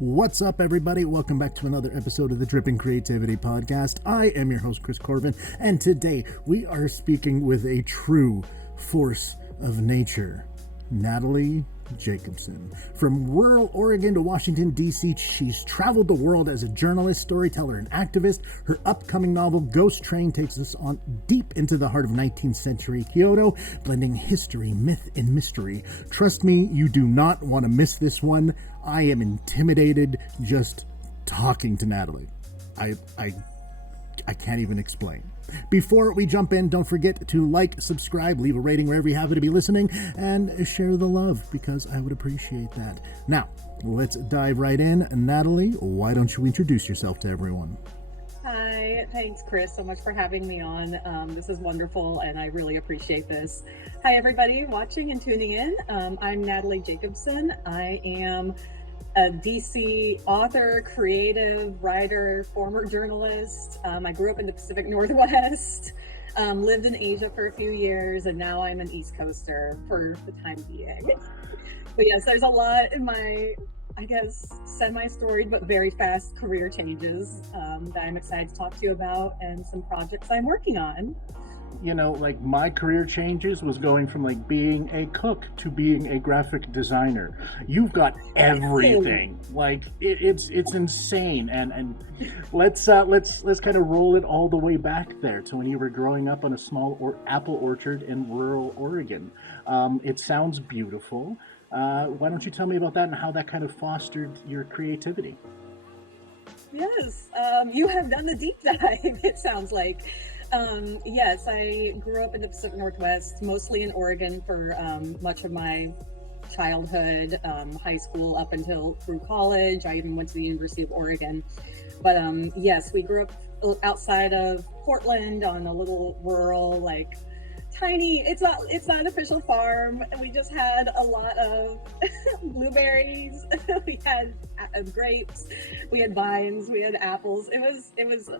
What's up, everybody? Welcome back to another episode of the Dripping Creativity Podcast. I am your host, Chris Corvan, and today we are speaking with a true force of nature, Natalie Jacobsen. From rural Oregon to Washington, D.C., she's traveled the world as a journalist, storyteller, and activist. Her upcoming novel, Ghost Train, takes us on deep into the heart of 19th century Kyoto, blending history, myth, and mystery. Trust me, you do not want to miss this one. I am intimidated just talking to Natalie. I can't even explain. Before we jump in, don't forget to like, subscribe, leave a rating wherever you happen to be listening, and share the love, because I would appreciate that. Now, let's dive right in. Natalie, why don't you introduce yourself to everyone? Hi, thanks, Chris, so much for having me on. This is wonderful, and I really appreciate this. Hi, everybody watching and tuning in. I'm Natalie Jacobsen. I am a DC author, creative, writer, former journalist. I grew up in the Pacific Northwest, lived in Asia for a few years, and now I'm an East Coaster for the time being. But yes, there's a lot in my, I guess, semi-storied but very fast career changes that I'm excited to talk to you about, and some projects I'm working on. You know, like my career changes was going from like being a cook to being a graphic designer. You've got everything. Like it's insane. And let's kind of roll it all the way back there to when you were growing up on a small apple orchard in rural Oregon. It sounds beautiful. Why don't you tell me about that and how that kind of fostered your creativity? Yes, you have done the deep dive, it sounds like. Yes, I grew up in the Pacific Northwest, mostly in Oregon for much of my childhood, high school up until through college. I even went to the University of Oregon. But yes, we grew up outside of Portland on a little rural, like tiny, it's not an official farm. We just had a lot of blueberries. We had grapes, we had vines, we had apples. It was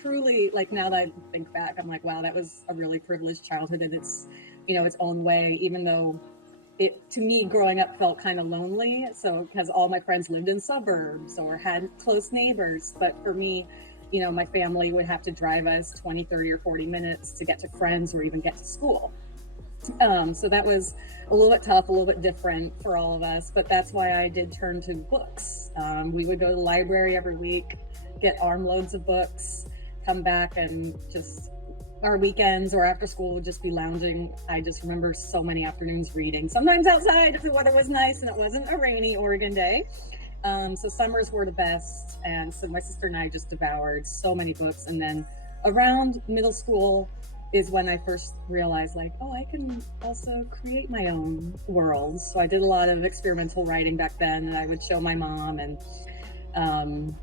truly, like, now that I think back, I'm like, wow, that was a really privileged childhood in its own way, even though it, to me, growing up felt kind of lonely. So because all my friends lived in suburbs or had close neighbors, but for me, my family would have to drive us 20, 30 or 40 minutes to get to friends or even get to school. So that was a little bit tough, a little bit different for all of us, but that's why I did turn to books. We would go to the library every week, get armloads of books, come back, and just our weekends or after school would just be lounging. I just remember so many afternoons reading, sometimes outside if the weather was nice and it wasn't a rainy Oregon day. So summers were the best, and so my sister and I just devoured so many books. And then around middle school is when I first realized, like, oh, I can also create my own worlds. So I did a lot of experimental writing back then, and I would show my mom, and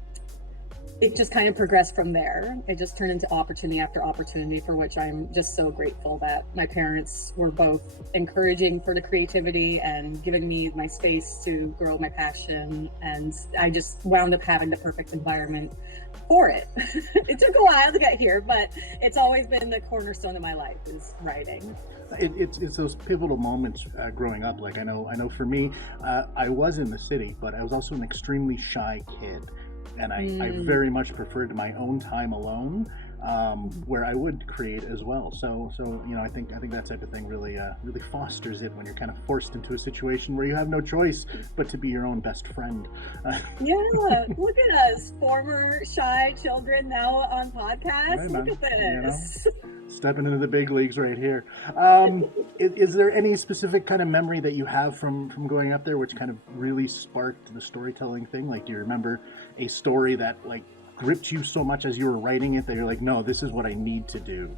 it just kind of progressed from there. It just turned into opportunity after opportunity, for which I'm just so grateful that my parents were both encouraging for the creativity and giving me my space to grow my passion. And I just wound up having the perfect environment for it. It took a while to get here, but it's always been the cornerstone of my life, is writing. It's those pivotal moments growing up. Like I know for me, I was in the city, but I was also an extremely shy kid. And I very much preferred my own time alone, where I would create as well. So I think that type of thing really fosters it when you're kind of forced into a situation where you have no choice but to be your own best friend. Yeah, look at us, former shy children now on podcasts. Right, look at this. Stepping into the big leagues right here. Is there any specific kind of memory that you have from going up there which kind of really sparked the storytelling thing? Like, do you remember a story that like gripped you so much as you were writing it that you're like, no, this is what I need to do?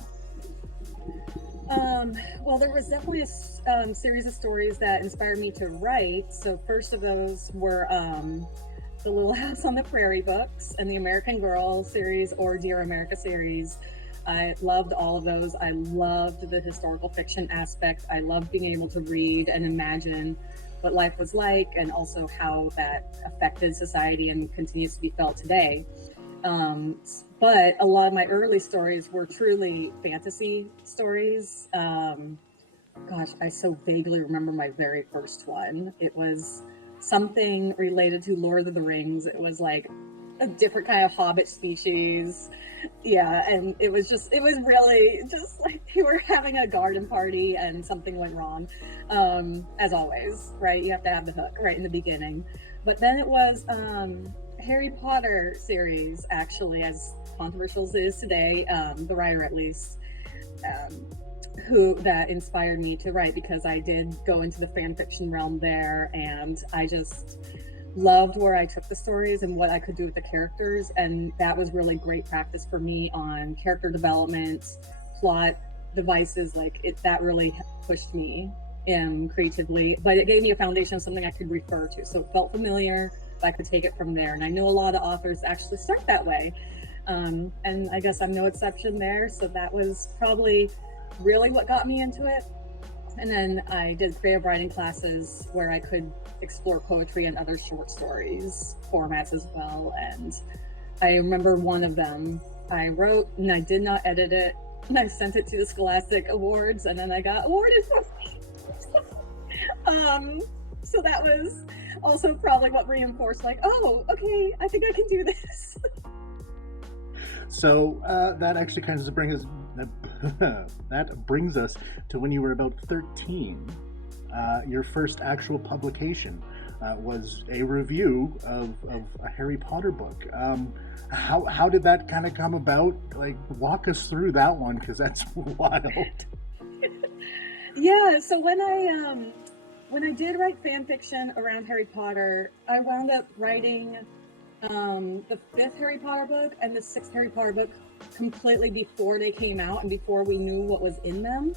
Well, there was definitely a series of stories that inspired me to write. So first of those were the Little House on the Prairie books and the American Girl series, or Dear America series. I loved all of those. I loved the historical fiction aspect. I loved being able to read and imagine what life was like, and also how that affected society and continues to be felt today. But a lot of my early stories were truly fantasy stories. Gosh, I so vaguely remember my very first one. It was something related to Lord of the Rings. It was like a different kind of hobbit species. Yeah, and it was really just like you were having a garden party and something went wrong. As always, right? You have to have the hook right in the beginning. But then it was Harry Potter series, actually, as controversial as it is today, the writer at least, um, who that inspired me to write, because I did go into the fan fiction realm there, and I just loved where I took the stories and what I could do with the characters, and that was really great practice for me on character development, plot devices. Like it, that really pushed me creatively, but it gave me a foundation of something I could refer to, so it felt familiar. I could take it from there, and I know a lot of authors actually start that way, and I guess I'm no exception there. So that was probably really what got me into it. And then I did creative writing classes where I could explore poetry and other short stories formats as well. And I remember one of them I wrote and I did not edit it. And I sent it to the Scholastic Awards, and then I got awarded for it. So that was also probably what reinforced, like, oh, okay, I think I can do this. So that actually kind of brings us that brings us to when you were about 13. Your first actual publication was a review of a Harry Potter book. How did that kind of come about? Like, walk us through that one, because that's wild. Yeah, so when I did write fan fiction around Harry Potter, I wound up writing the fifth Harry Potter book and the sixth Harry Potter book completely before they came out and before we knew what was in them.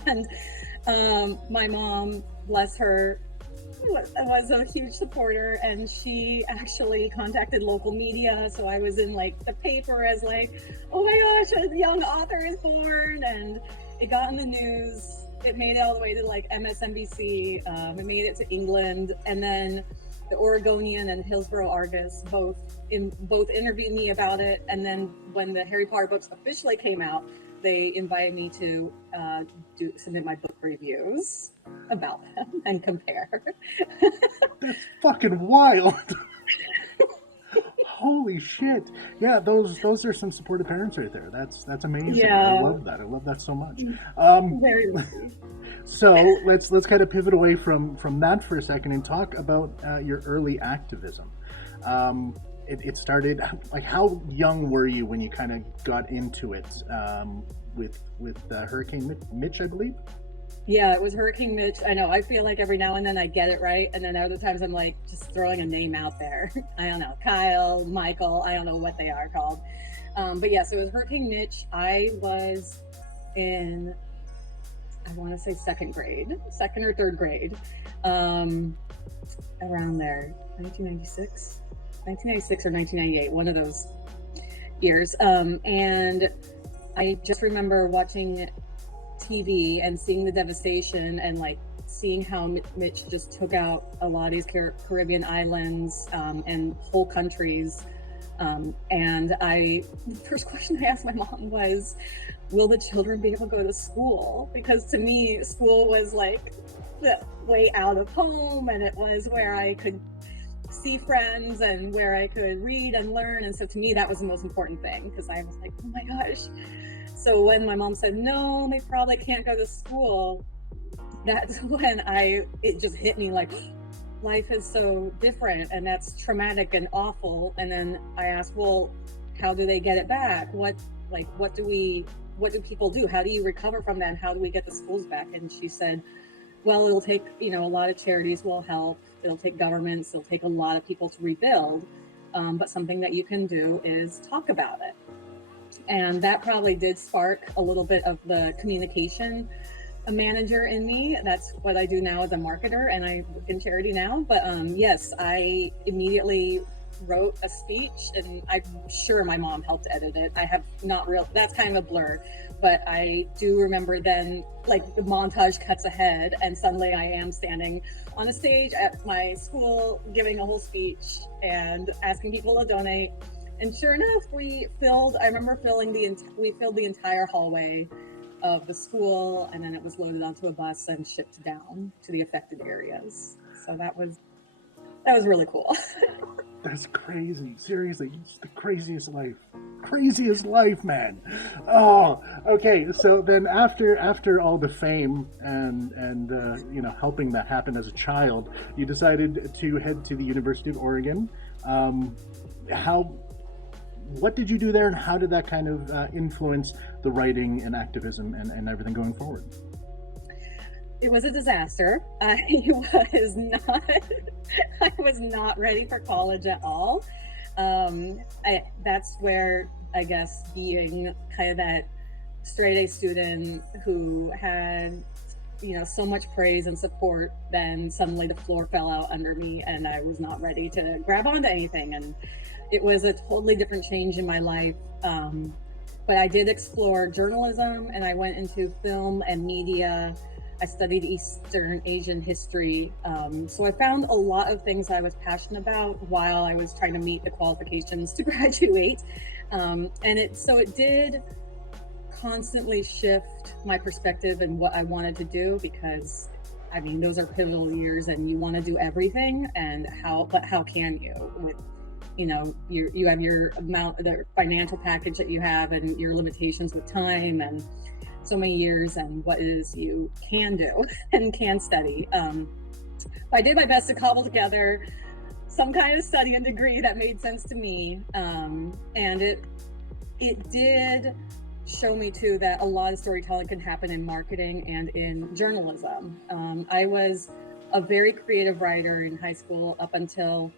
And my mom, bless her, was a huge supporter, and she actually contacted local media. So I was in like the paper as like, oh my gosh, a young author is born, and it got in the news. It made it all the way to like MSNBC. It made it to England, and then the Oregonian and Hillsborough Argus both interviewed me about it. And then when the Harry Potter books officially came out, they invited me to submit my book reviews about them and compare. That's fucking wild. Holy shit. Yeah, those are some supportive parents right there. That's amazing. Yeah. I love that. I love that so much. Very lucky. So let's kind of pivot away from that for a second and talk about your early activism. It started, like, how young were you when you kind of got into it with Hurricane Mitch, I believe? Yeah, it was Hurricane Mitch. I know. I feel like every now and then I get it right, and then other times I'm like just throwing a name out there. I don't know, Kyle, Michael. I don't know what they are called. But yes, it was Hurricane Mitch. I was in, I want to say second or third grade, around there, 1996 or 1998, one of those years. And I just remember watching TV and seeing the devastation, and like seeing how Mitch just took out a lot of these Caribbean islands and whole countries. And the first question I asked my mom was, will the children be able to go to school? Because to me, school was like the way out of home, and it was where I could see friends and where I could read and learn. And so to me, that was the most important thing, because I was like, oh my gosh. So when my mom said, no, they probably can't go to school, that's when it just hit me like, life is so different, and that's traumatic and awful. And then I asked, well, how do they get it back? What do people do? How do you recover from that? And how do we get the schools back? And she said, well, it'll take, a lot of charities will help. It'll take governments. It'll take a lot of people to rebuild. But something that you can do is talk about it. And that probably did spark a little bit of the communication manager in me. That's what I do now as a marketer, and I work in charity now. But yes, I immediately wrote a speech, and I'm sure my mom helped edit it. I have not that's kind of a blur, but I do remember then, like, the montage cuts ahead, and suddenly I am standing on a stage at my school giving a whole speech and asking people to donate. And sure enough, we filled the entire hallway of the school, and then it was loaded onto a bus and shipped down to the affected areas. So that was really cool. That's crazy. Seriously, it's the craziest life. Craziest life, man. Oh, okay. So then after all the fame and helping that happen as a child, you decided to head to the University of Oregon. What did you do there, and how did that kind of influence the writing and activism and everything going forward? It was a disaster. I was not ready for college at all. That's where I guess being kind of that straight A student who had so much praise and support, then suddenly the floor fell out under me and I was not ready to grab onto anything, and it was a totally different change in my life. But I did explore journalism, and I went into film and media. I studied Eastern Asian history. So I found a lot of things I was passionate about while I was trying to meet the qualifications to graduate. And it did constantly shift my perspective and what I wanted to do, because I mean, those are pivotal years and you want to do everything, but how can you with, you have your amount, the financial package that you have, and your limitations with time and so many years, and what it is you can do and can study. I did my best to cobble together some kind of study and degree that made sense to me. And it did show me too that a lot of storytelling can happen in marketing and in journalism. I was a very creative writer in high school up until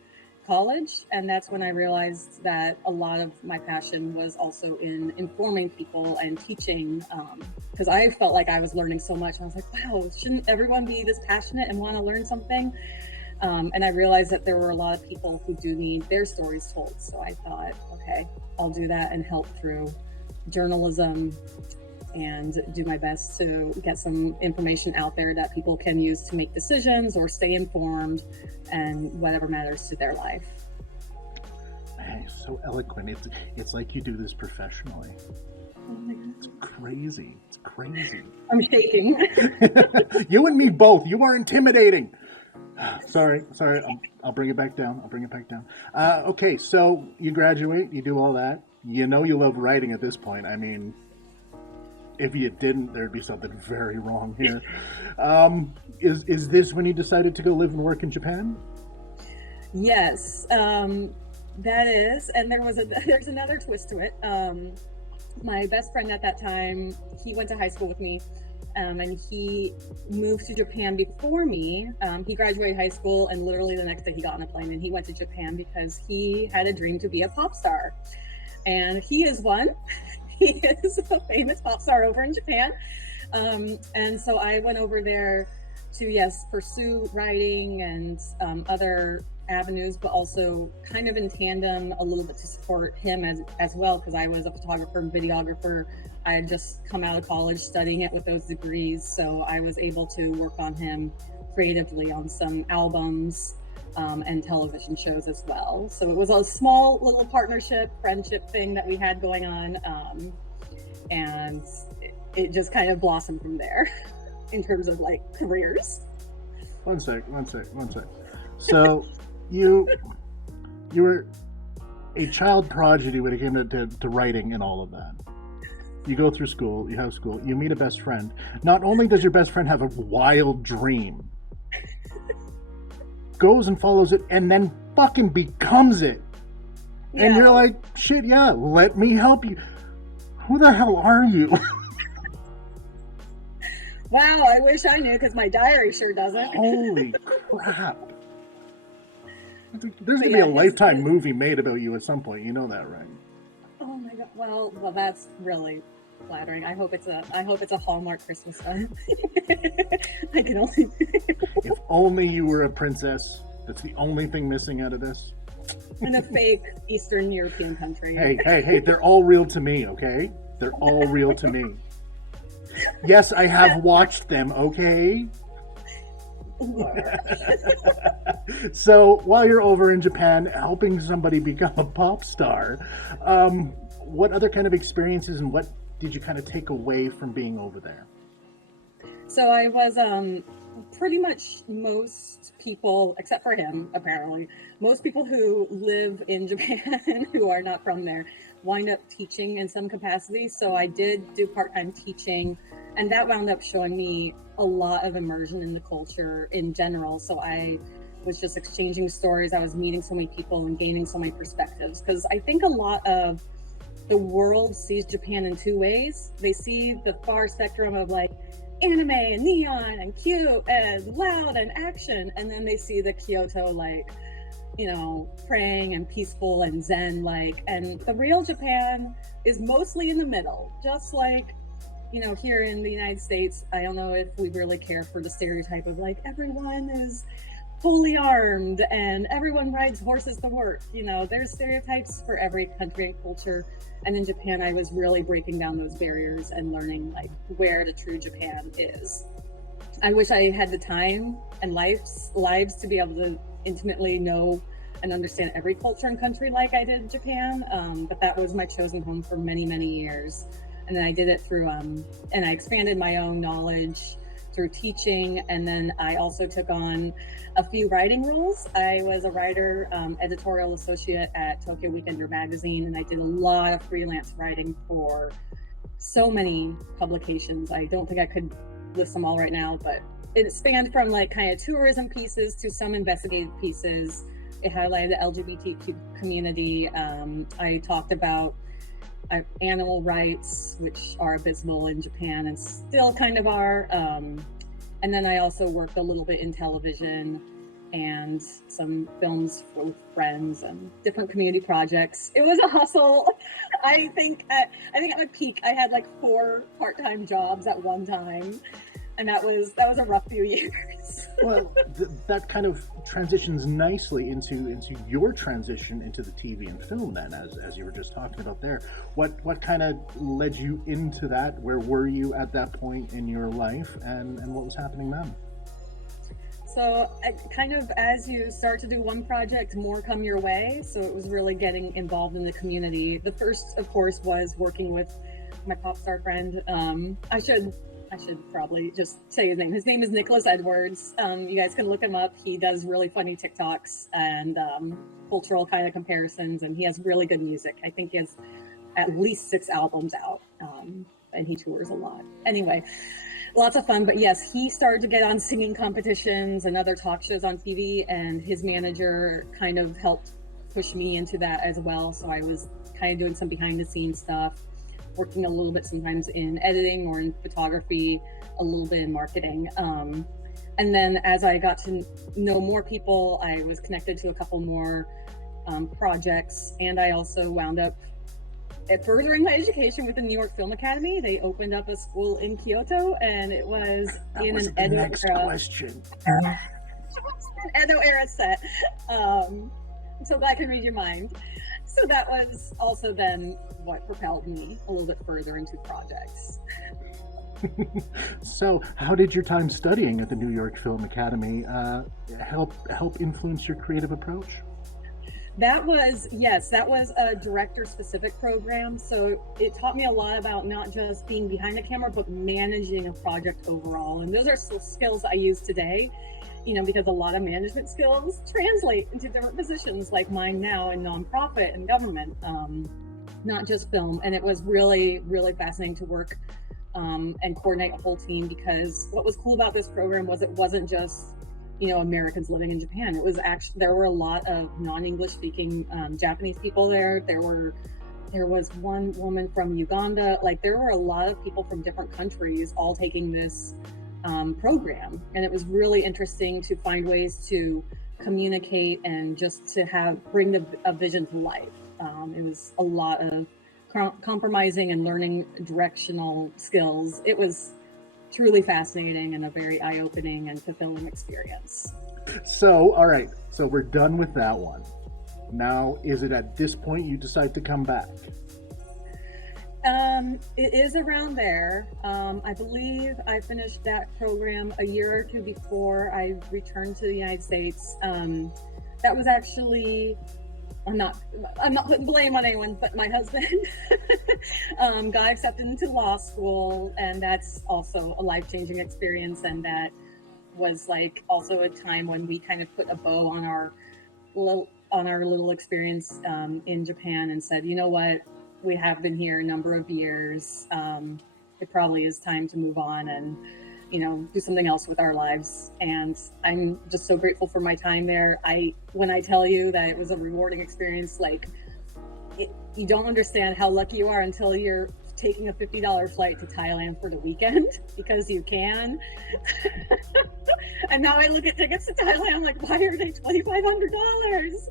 college, and that's when I realized that a lot of my passion was also in informing people and teaching, because I felt like I was learning so much. I was like, wow, shouldn't everyone be this passionate and want to learn something? And I realized that there were a lot of people who do need their stories told. So I thought, okay, I'll do that and help through journalism and do my best to get some information out there that people can use to make decisions or stay informed and whatever matters to their life. Man, so eloquent. It's like you do this professionally. Oh my God. It's crazy. It's crazy. I'm shaking. You and me both. You are intimidating. Sorry. I'll bring it back down. Okay, so you graduate, you do all that. You love writing at this point. I mean, if you didn't, there'd be something very wrong here. Is this when you decided to go live and work in Japan? Yes, that is. And there's another twist to it. My best friend at that time, he went to high school with me, and he moved to Japan before me. He graduated high school, and literally the next day he got on a plane and he went to Japan because he had a dream to be a pop star. And he is one. He is a famous pop star over in Japan. And so I went over there to, yes, pursue writing and other avenues, but also kind of in tandem a little bit to support him as well, because I was a photographer and videographer. I had just come out of college studying it with those degrees. So I was able to work on him creatively on some albums and television shows as well. So it was a small little partnership, friendship thing that we had going on. And it just kind of blossomed from there in terms of like careers. One sec. So you were a child prodigy when it came to writing and all of that. You go through school, you have school, you meet a best friend. Not only does your best friend have a wild dream, goes and follows it, and then fucking becomes it. Yeah. And you're like, shit, yeah, let me help you. Who the hell are you? Wow, I wish I knew, because my diary sure doesn't. Holy crap. There's going to be a Lifetime movie made about you at some point. You know that, right? Oh my God. Well, that's really flattering. I hope it's a Hallmark Christmas film. I can only. If only you were a princess. That's the only thing missing out of this. In a fake Eastern European country. Hey, they're all real to me, okay? They're all real to me. Yes, I have watched them, okay? So while you're over in Japan helping somebody become a pop star, what other kind of experiences and what did you kind of take away from being over there? So I was pretty much most people, except for him, apparently, most people who live in Japan who are not from there wind up teaching in some capacity. So I did do part-time teaching, and that wound up showing me a lot of immersion in the culture in general. So I was just exchanging stories. I was meeting so many people and gaining so many perspectives, because I think a lot of the world sees Japan in two ways. They see the far spectrum of like anime and neon and cute and loud and action, and then they see the Kyoto, like, praying and peaceful and zen, like, and the real Japan is mostly in the middle, just like, here in the United States. I don't know if we really care for the stereotype of like everyone is fully armed and everyone rides horses to work. There's stereotypes for every country and culture. And in Japan, I was really breaking down those barriers and learning like where the true Japan is. I wish I had the time and lives to be able to intimately know and understand every culture and country like I did Japan. But that was my chosen home for many, many years. And then I did it through, and I expanded my own knowledge through teaching. And then I also took on a few writing roles. I was a writer, editorial associate at Tokyo Weekender magazine, and I did a lot of freelance writing for so many publications. I don't think I could list them all right now, but it spanned from like kind of tourism pieces to some investigative pieces. It highlighted the LGBTQ community. I talked about animal rights, which are abysmal in Japan and still kind of are. And then I also worked a little bit in television and some films with friends and different community projects. It was a hustle. I think at my peak, I had like 4 part-time jobs at one time. And that was a rough few years. Well, that kind of transitions nicely into your transition into the TV and film then, as you were just talking about there. What kind of led you into that? Where were you at that point in your life, and what was happening then? So kind of as you start to do one project, more come your way. So it was really getting involved in the community. The first, of course, was working with my pop star friend. I should probably just say his name. His name is Nicholas Edwards. You guys can look him up. He does really funny TikToks and cultural kind of comparisons, and he has really good music. I think he has at least 6 albums out, and he tours a lot. Anyway, lots of fun. But yes, he started to get on singing competitions and other talk shows on TV, and his manager kind of helped push me into that as well. So I was kind of doing some behind the scenes stuff, working a little bit sometimes in editing or in photography, a little bit in marketing. And then as I got to know more people, I was connected to a couple more projects. And I also wound up furthering my education with the New York Film Academy. They opened up a school in Kyoto, and it was That in was an the Edo next era. question. An Edo era set. So that can read your mind. So that was also then what propelled me a little bit further into projects. So how did your time studying at the New York Film Academy help influence your creative approach? That was a director specific program. So it taught me a lot about not just being behind the camera, but managing a project overall. And those are skills I use today, because a lot of management skills translate into different positions like mine now in nonprofit and government, not just film. And it was really, really fascinating to work and coordinate a whole team, because what was cool about this program was it wasn't just Americans living in Japan. It was actually, there were a lot of non-English speaking Japanese people there. There was one woman from Uganda. Like, there were a lot of people from different countries all taking this program, and it was really interesting to find ways to communicate and just to bring a vision to life. It was a lot of compromising and learning directional skills. It was truly fascinating and a very eye-opening and fulfilling experience. So, all right, so we're done with that one. Now, is it at this point you decide to come back? It is around there. I believe I finished that program a year or two before I returned to the United States. That was actually, I'm not putting blame on anyone, but my husband got accepted into law school, and that's also a life-changing experience. And that was like also a time when we kind of put a bow on our little experience in Japan and said, you know what, we have been here a number of years. It probably is time to move on and, do something else with our lives. And I'm just so grateful for my time there. When I tell you that it was a rewarding experience, like you don't understand how lucky you are until you're taking a $50 flight to Thailand for the weekend because you can. And now I look at tickets to Thailand, I'm like, why are they $2,500?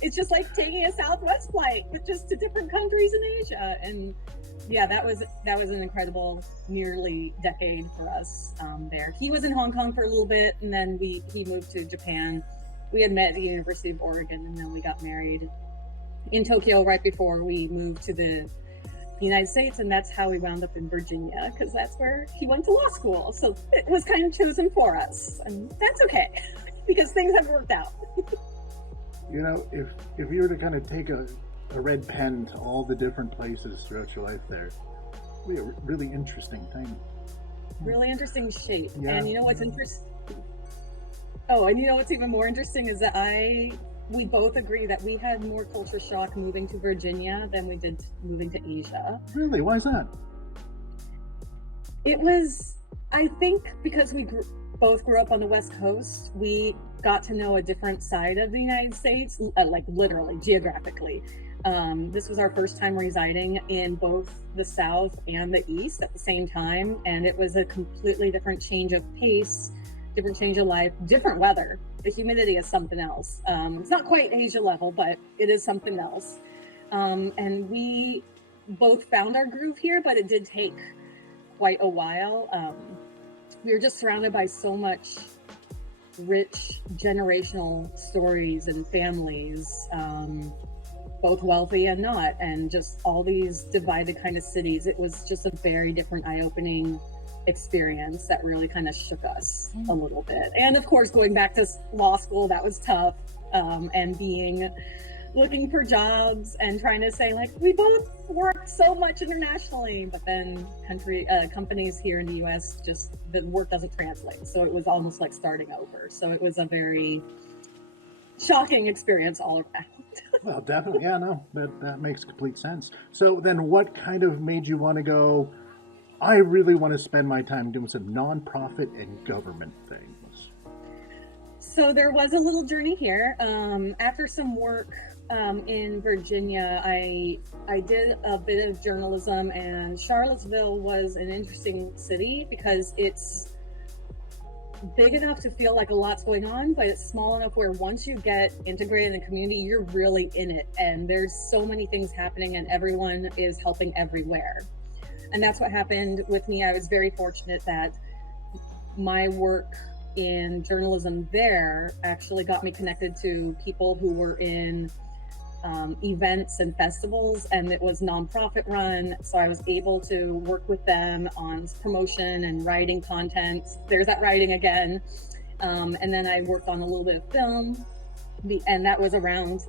It's just like taking a Southwest flight, but just to different countries in Asia. And yeah, that was an incredible nearly decade for us there. He was in Hong Kong for a little bit, and then he moved to Japan. We had met at the University of Oregon, and then we got married in Tokyo right before we moved to the United States, and that's how we wound up in Virginia, because that's where he went to law school. So it was kind of chosen for us, and that's okay because things have worked out. If you were to kind of take a red pen to all the different places throughout your life there, it would be a really interesting thing. Really interesting shape. Yeah. And you know what's interesting? Oh, and you know what's even more interesting is that we both agree that we had more culture shock moving to Virginia than we did moving to Asia. Really? Why is that? It was, I think, because we both grew up on the West Coast, we got to know a different side of the United States, like literally, geographically. This was our first time residing in both the South and the East at the same time, and it was a completely different change of pace, different change of life, different weather. The humidity is something else. It's not quite Asia level, but it is something else. And we both found our groove here, but it did take quite a while. We were just surrounded by so much rich generational stories and families, both wealthy and not, and just all these divided kind of cities. It was just a very different, eye-opening experience that really kind of shook us a little bit. And of course, going back to law school, that was tough. And looking for jobs and trying to say, like, we both worked so much internationally, but then companies here in the US, just the work doesn't translate. So it was almost like starting over. So it was a very shocking experience all around. Well, definitely. Yeah, no, that makes complete sense. So then what kind of made you want to go, I really want to spend my time doing some nonprofit and government things? So there was a little journey here. After some work in Virginia, I did a bit of journalism, and Charlottesville was an interesting city because it's big enough to feel like a lot's going on, but it's small enough where once you get integrated in the community, you're really in it. And there's so many things happening and everyone is helping everywhere. And that's what happened with me. I was very fortunate that my work in journalism there actually got me connected to people who were in events and festivals, and it was nonprofit run. So I was able to work with them on promotion and writing content. There's that writing again. And then I worked on a little bit of film, and that was around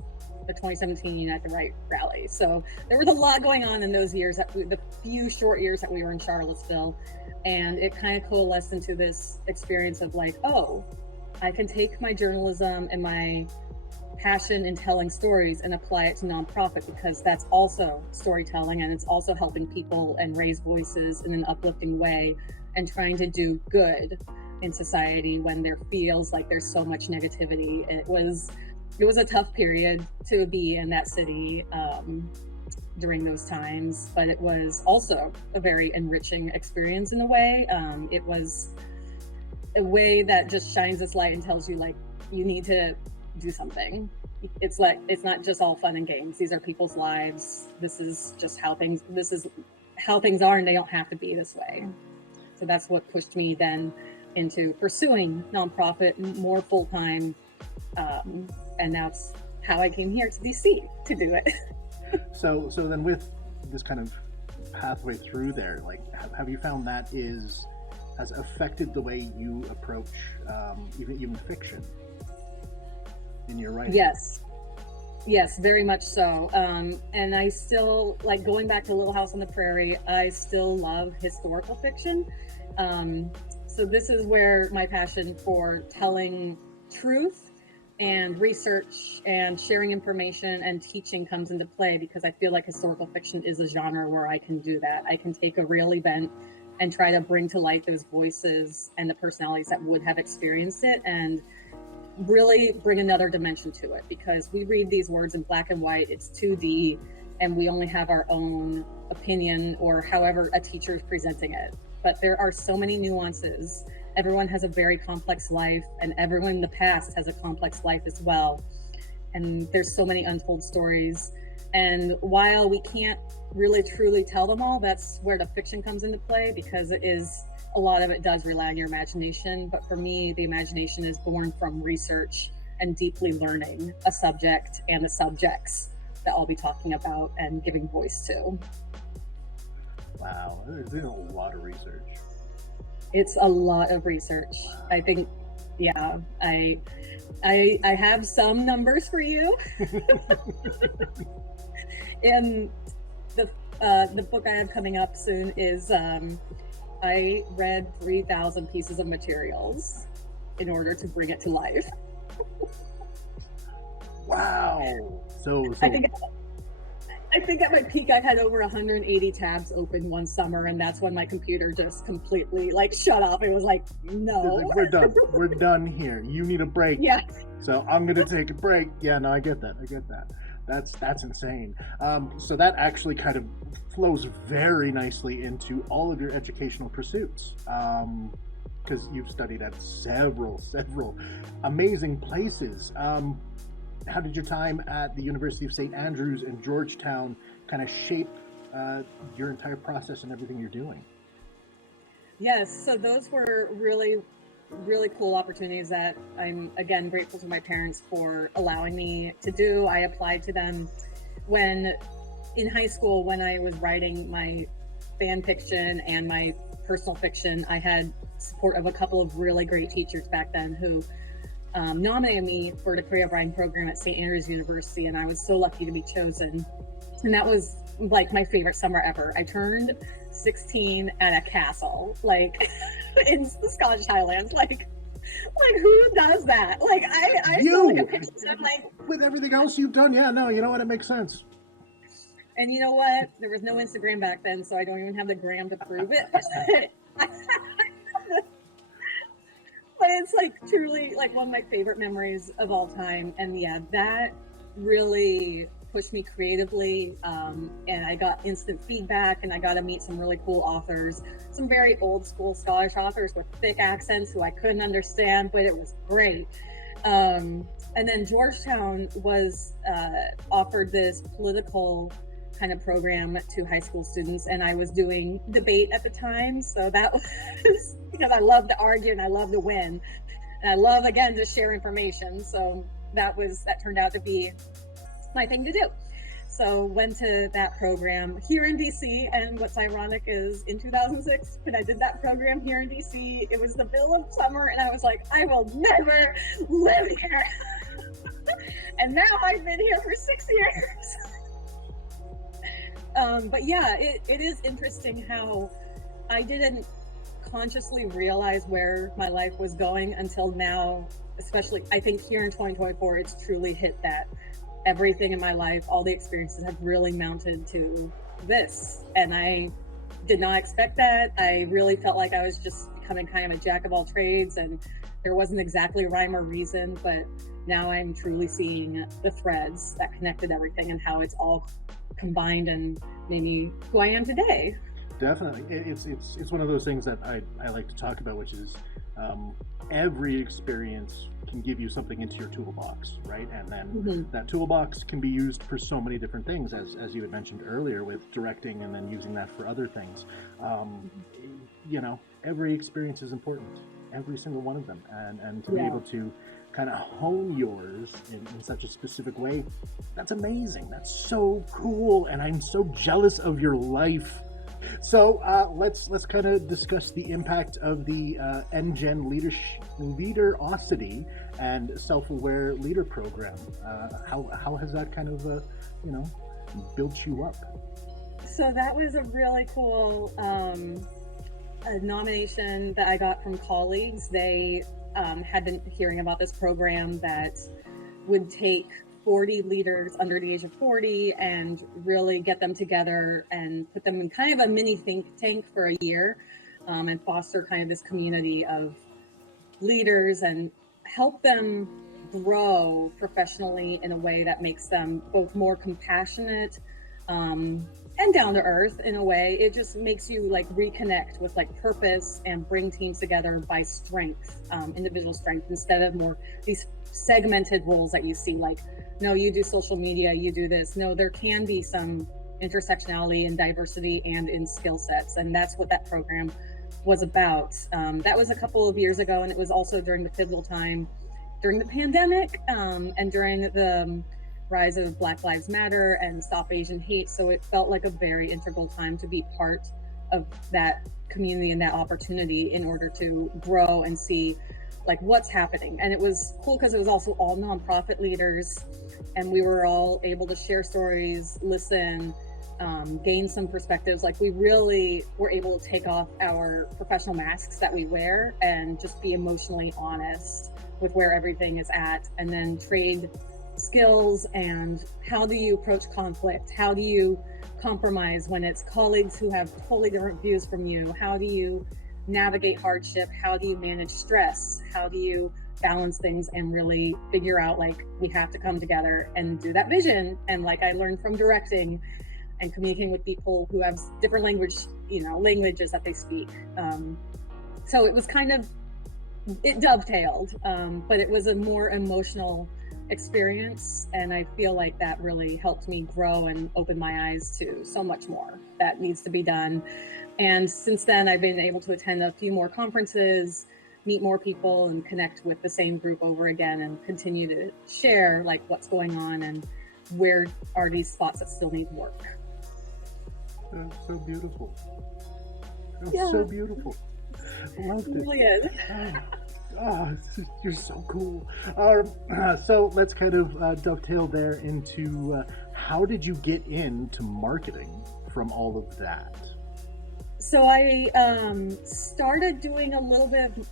the 2017 Unite the Right rally. So there was a lot going on in those years, the few short years that we were in Charlottesville. And it kind of coalesced into this experience of like, oh, I can take my journalism and my passion in telling stories and apply it to nonprofit, because that's also storytelling and it's also helping people and raise voices in an uplifting way and trying to do good in society when there feels like there's so much negativity. It was a tough period to be in that city during those times, but it was also a very enriching experience in a way. It was a way that just shines its light and tells you, like, you need to do something. It's like, it's not just all fun and games. These are people's lives. This is how things are, and they don't have to be this way. So that's what pushed me then into pursuing nonprofit more full-time. And that's how I came here to DC to do it. So then with this kind of pathway through there, like, have you found that has affected the way you approach even fiction in your writing? Yes, very much so. And I still, like, going back to Little House on the Prairie, I still love historical fiction. So this is where my passion for telling truth and research and sharing information and teaching comes into play, because I feel like historical fiction is a genre where I can do that. I can take a real event and try to bring to light those voices and the personalities that would have experienced it, and really bring another dimension to it, because we read these words in black and white, it's 2D, and we only have our own opinion or however a teacher is presenting it. But there are so many nuances. Everyone has a very complex life, and everyone in the past has a complex life as well. And there's so many untold stories. And while we can't really truly tell them all, that's where the fiction comes into play, because a lot of it does rely on your imagination. But for me, the imagination is born from research and deeply learning a subject and the subjects that I'll be talking about and giving voice to. Wow, there's been a lot of research. It's a lot of research. I think, yeah, I have some numbers for you. And the book I have coming up soon is I read 3,000 pieces of materials in order to bring it to life. Wow. So I think at my peak I had over 180 tabs open one summer, and that's when my computer just completely shut off. It was like, no. We're done. We're done here. You need a break. Yeah. So I'm gonna take a break. Yeah, no, I get that. That's insane. So that actually kind of flows very nicely into all of your educational pursuits. Because you've studied at several amazing places. How did your time at the University of St. Andrews and Georgetown kind of shape your entire process and everything you're doing? Yes, so those were really, really cool opportunities that I'm, again, grateful to my parents for allowing me to do. I applied to them in high school, when I was writing my fan fiction and my personal fiction. I had support of a couple of really great teachers back then who nominated me for the career writing program at St. Andrews University, and I was so lucky to be chosen. And that was my favorite summer ever. I turned 16 at a castle, in the Scottish Highlands. Who does that? I saw a picture, I'm with everything else you've done, yeah, no, you know what, it makes sense. And you know what? There was no Instagram back then, so I don't even have the gram to prove it. But it's truly one of my favorite memories of all time. And yeah, that really pushed me creatively. And I got instant feedback, and I got to meet some really cool authors, some very old school Scottish authors with thick accents who I couldn't understand, but it was great. And then Georgetown was offered this political kind of program to high school students, and I was doing debate at the time, so that was because I love to argue and I love to win, and I love, again, to share information. So that turned out to be my thing to do. So went to that program here in DC, and what's ironic is in 2006, when I did that program here in DC, it was the middle of summer, and I was like, I will never live here. And now I've been here for 6 years. But yeah, it is interesting how I didn't consciously realize where my life was going until now, especially I think here in 2024, it's truly hit that everything in my life, all the experiences have really mounted to this. And I did not expect that. I really felt like I was just becoming kind of a jack of all trades, and there wasn't exactly a rhyme or reason, but now I'm truly seeing the threads that connected everything and how it's all combined and made me who I am today. Definitely. It's one of those things that I like to talk about, which is every experience can give you something into your toolbox, right? And then that toolbox can be used for so many different things, as you had mentioned earlier with directing, and then using that for other things. Every experience is important, every single one of them, and to be able to kind of hone yours in such a specific way, that's amazing. That's so cool, and I'm so jealous of your life. So let's kind of discuss the impact of the NGen Leaderosity and Self-Aware Leader Program. How has that kind of built you up? So that was a really cool a nomination that I got from colleagues. They had been hearing about this program that would take 40 leaders under the age of 40 and really get them together and put them in kind of a mini think tank for a year, and foster kind of this community of leaders and help them grow professionally in a way that makes them both more compassionate, and down to earth in a way. It just makes you like reconnect with like purpose and bring teams together by strength, individual strength, instead of more these segmented roles that you see, like, no, you do social media, you do this. No, there can be some intersectionality and diversity and in skill sets. And that's what that program was about. That was a couple of years ago, and it was also during the pivotal time during the pandemic, and during the rise of Black Lives Matter and Stop Asian Hate. So it felt like a very integral time to be part of that community and that opportunity in order to grow and see like what's happening. And it was cool because it was also all nonprofit leaders, and we were all able to share stories, listen, gain some perspectives. Like we really were able to take off our professional masks that we wear and just be emotionally honest with where everything is at, and then trade skills and how do you approach conflict? How do you compromise when it's colleagues who have totally different views from you? How do you navigate hardship? How do you manage stress? How do you balance things and really figure out like we have to come together and do that vision? And like I learned from directing and communicating with people who have different languages that they speak. So it was kind of, it dovetailed, but it was a more emotional experience, and I feel like that really helped me grow and open my eyes to so much more that needs to be done. And since then I've been able to attend a few more conferences, meet more people, and connect with the same group over again, and continue to share like what's going on and where are these spots that still need work. That's so beautiful. That's Yeah. so beautiful. Loved It it. really is. You're so cool. So let's kind of dovetail there into how did you get into marketing from all of that? So I started doing a little bit of,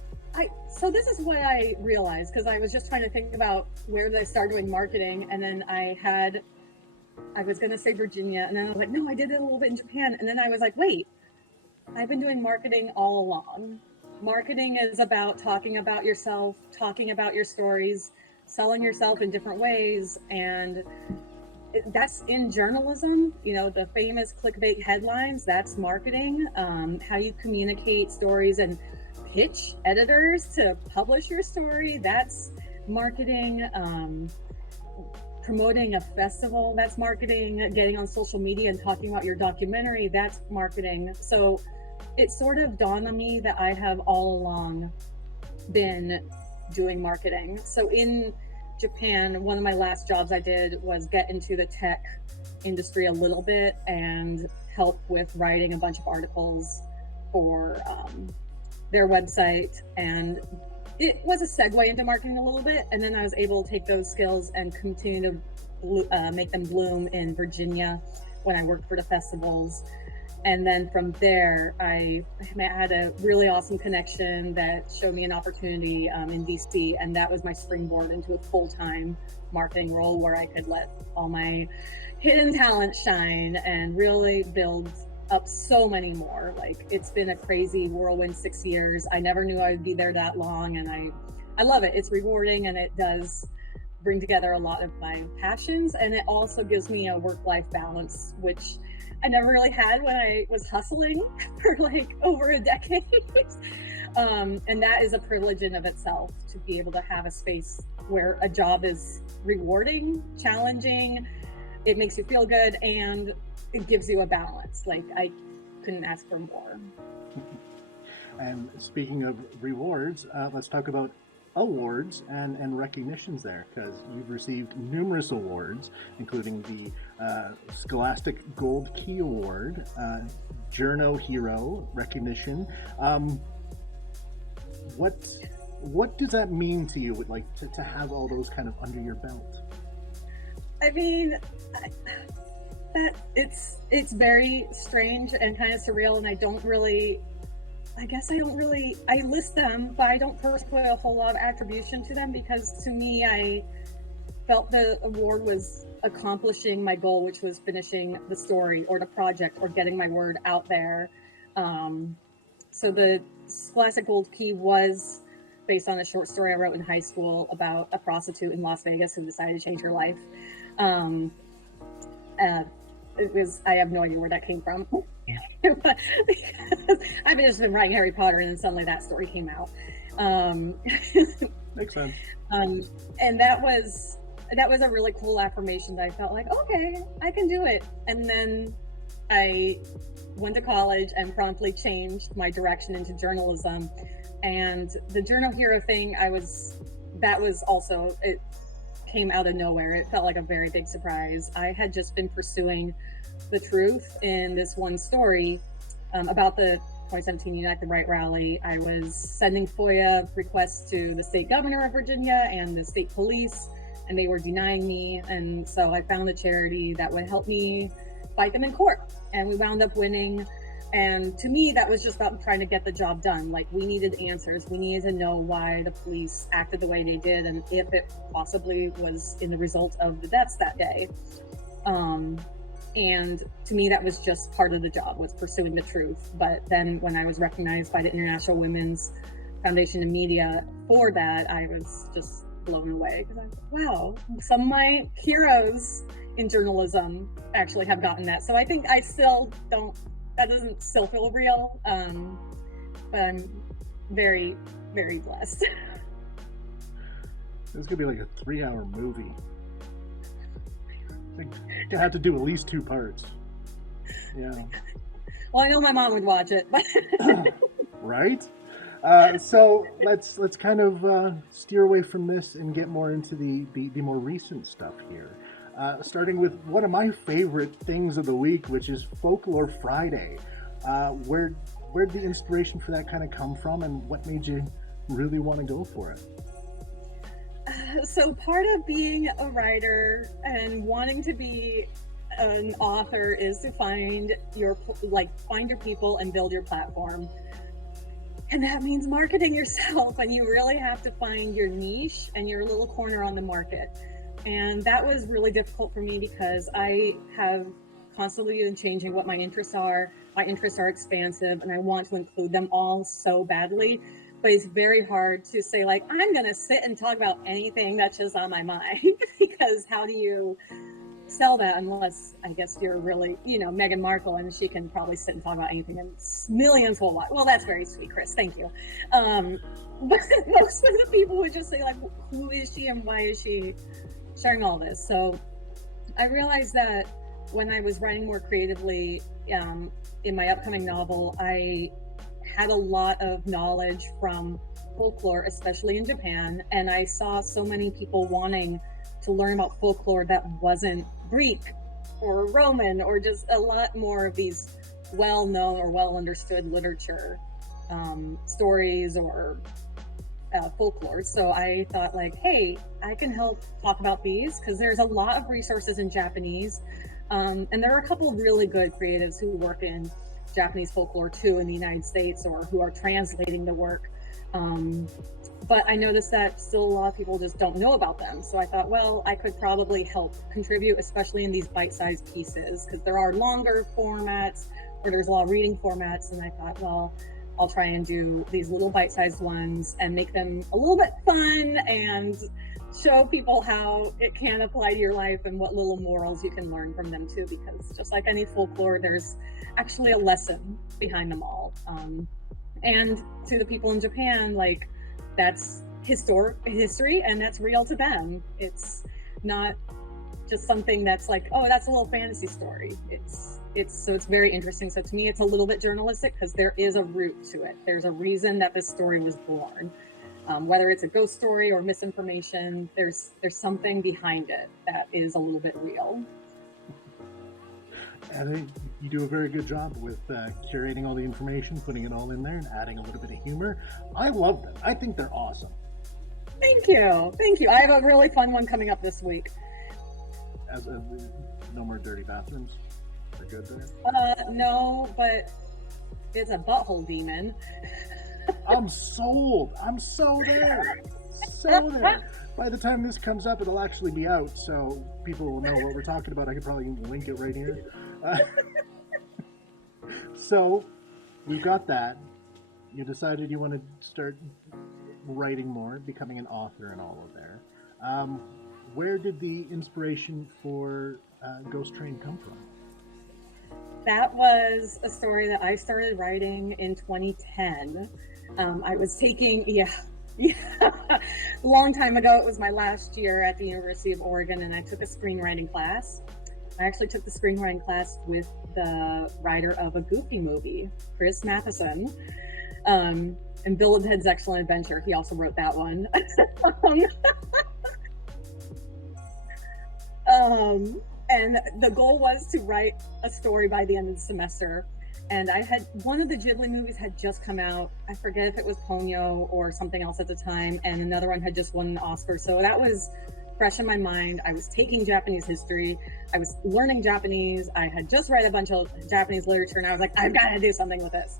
so this is what I realized, because I was just trying to think about where did I start doing marketing, and then I was going to say Virginia, and then I was like, no, I did it a little bit in Japan, and then I was like, wait, I've been doing marketing all along. Marketing is about talking about yourself, talking about your stories, selling yourself in different ways, and that's in journalism. The famous clickbait headlines, that's marketing. How you communicate stories and pitch editors to publish your story, that's marketing. Promoting a festival, that's marketing. Getting on social media and talking about your documentary, that's marketing. So it sort of dawned on me that I have all along been doing marketing. So in Japan, one of my last jobs I did was get into the tech industry a little bit and help with writing a bunch of articles for their website. And it was a segue into marketing a little bit. And then I was able to take those skills and continue to make them bloom in Virginia when I worked for the festivals. And then from there, I had a really awesome connection that showed me an opportunity in DC. And that was my springboard into a full-time marketing role where I could let all my hidden talent shine and really build up so many more. Like, it's been a crazy whirlwind 6 years. I never knew I would be there that long. And I love it. It's rewarding, and it does bring together a lot of my passions. And it also gives me a work-life balance, which I never really had when I was hustling for like over a decade. And that is a privilege in of itself, to be able to have a space where a job is rewarding, challenging, it makes you feel good, and it gives you a balance. Like, I couldn't ask for more. And speaking of rewards, let's talk about awards and recognitions there, because you've received numerous awards, including the Scholastic Gold Key Award, Journo Hero recognition. What does that mean to you, like to have all those kind of under your belt? I mean, that it's very strange and kind of surreal, and I don't really I guess I list them, but I don't personally put a whole lot of attribution to them, because to me, I felt the award was accomplishing my goal, which was finishing the story or the project or getting my word out there. So the Scholastic Gold Key was based on a short story I wrote in high school about a prostitute in Las Vegas who decided to change her life. I have no idea where that came from. Because I've just been writing Harry Potter, and then suddenly that story came out. Makes sense. And that was a really cool affirmation that I felt like, okay, I can do it. And then I went to college and promptly changed my direction into journalism. And the Journal Hero thing, it came out of nowhere. It felt like a very big surprise. I had just been pursuing the truth in this one story about the 2017 Unite the Right rally. I was sending FOIA requests to the state governor of Virginia and the state police, and they were denying me. And so I found a charity that would help me fight them in court, and we wound up winning. And to me, that was just about trying to get the job done. Like, we needed answers. We needed to know why the police acted the way they did, and if it possibly was in the result of the deaths that day. And to me, that was just part of the job, was pursuing the truth. But then when I was recognized by the International Women's Foundation in Media for that, I was just blown away, because I was like, wow, some of my heroes in journalism actually have gotten that. So I think I still don't, that doesn't still feel real, but I'm very, very blessed. This is gonna be like a 3-hour movie. I think you have to do at least 2 parts. Yeah. Well, I know my mom would watch it, but Right? So let's kind of steer away from this and get more into the more recent stuff here. Starting with one of my favorite things of the week, which is Folklore Friday. Where'd the inspiration for that kind of come from, and what made you really want to go for it? So part of being a writer and wanting to be an author is to find your people and build your platform. And that means marketing yourself, and you really have to find your niche and your little corner on the market. And that was really difficult for me, because I have constantly been changing what my interests are. My interests are expansive, and I want to include them all so badly. But it's very hard to say, like, I'm going to sit and talk about anything that's just on my mind, because how do you sell that unless, I guess, you're really, Meghan Markle, and she can probably sit and talk about anything, and millions will watch. Well, that's very sweet, Chris. Thank you. But most of the people would just say, like, who is she and why is she sharing all this? So I realized that when I was writing more creatively in my upcoming novel, I had a lot of knowledge from folklore, especially in Japan, and I saw so many people wanting to learn about folklore that wasn't Greek or Roman, or just a lot more of these well-known or well-understood literature, stories or folklore. So I thought, like, hey, I can help talk about these, because there's a lot of resources in Japanese, and there are a couple of really good creatives who work in Japanese folklore too in the United States, or who are translating the work. But I noticed that still a lot of people just don't know about them. So I thought, well, I could probably help contribute, especially in these bite-sized pieces, because there are longer formats, or there's a lot of reading formats. And I thought, well, I'll try and do these little bite-sized ones and make them a little bit fun and show people how it can apply to your life and what little morals you can learn from them too, because just like any folklore, there's actually a lesson behind them all. And to the people in Japan, like, that's history, and that's real to them. It's not just something that's like, oh, that's a little fantasy story. It's very interesting. So to me, it's a little bit journalistic, because there is a root to it. There's a reason that this story was born. Whether it's a ghost story or misinformation, there's something behind it that is a little bit real. And I think you do a very good job with curating all the information, putting it all in there, and adding a little bit of humor. I love them. I think they're awesome. Thank you. I have a really fun one coming up this week. No more dirty bathrooms. They're good there. No, but It's a butthole demon. I'm sold. I'm so there. So there. By the time this comes up, it'll actually be out, so people will know what we're talking about. I could probably link it right here. So we've got that. You decided you want to start writing more, becoming an author and all of there. Where did the inspiration for Ghost Train come from? That was a story that I started writing in 2010. I was taking, long time ago. It was my last year at the University of Oregon, and I took a screenwriting class. I actually took the screenwriting class with the writer of a Goofy movie, Chris Matheson, and Bill and Ted's Excellent Adventure. He also wrote that one. And the goal was to write a story by the end of the semester. And one of the Ghibli movies had just come out. I forget if it was Ponyo or something else at the time. And another one had just won an Oscar. So that was fresh in my mind. I was taking Japanese history. I was learning Japanese. I had just read a bunch of Japanese literature, and I was like, I've got to do something with this.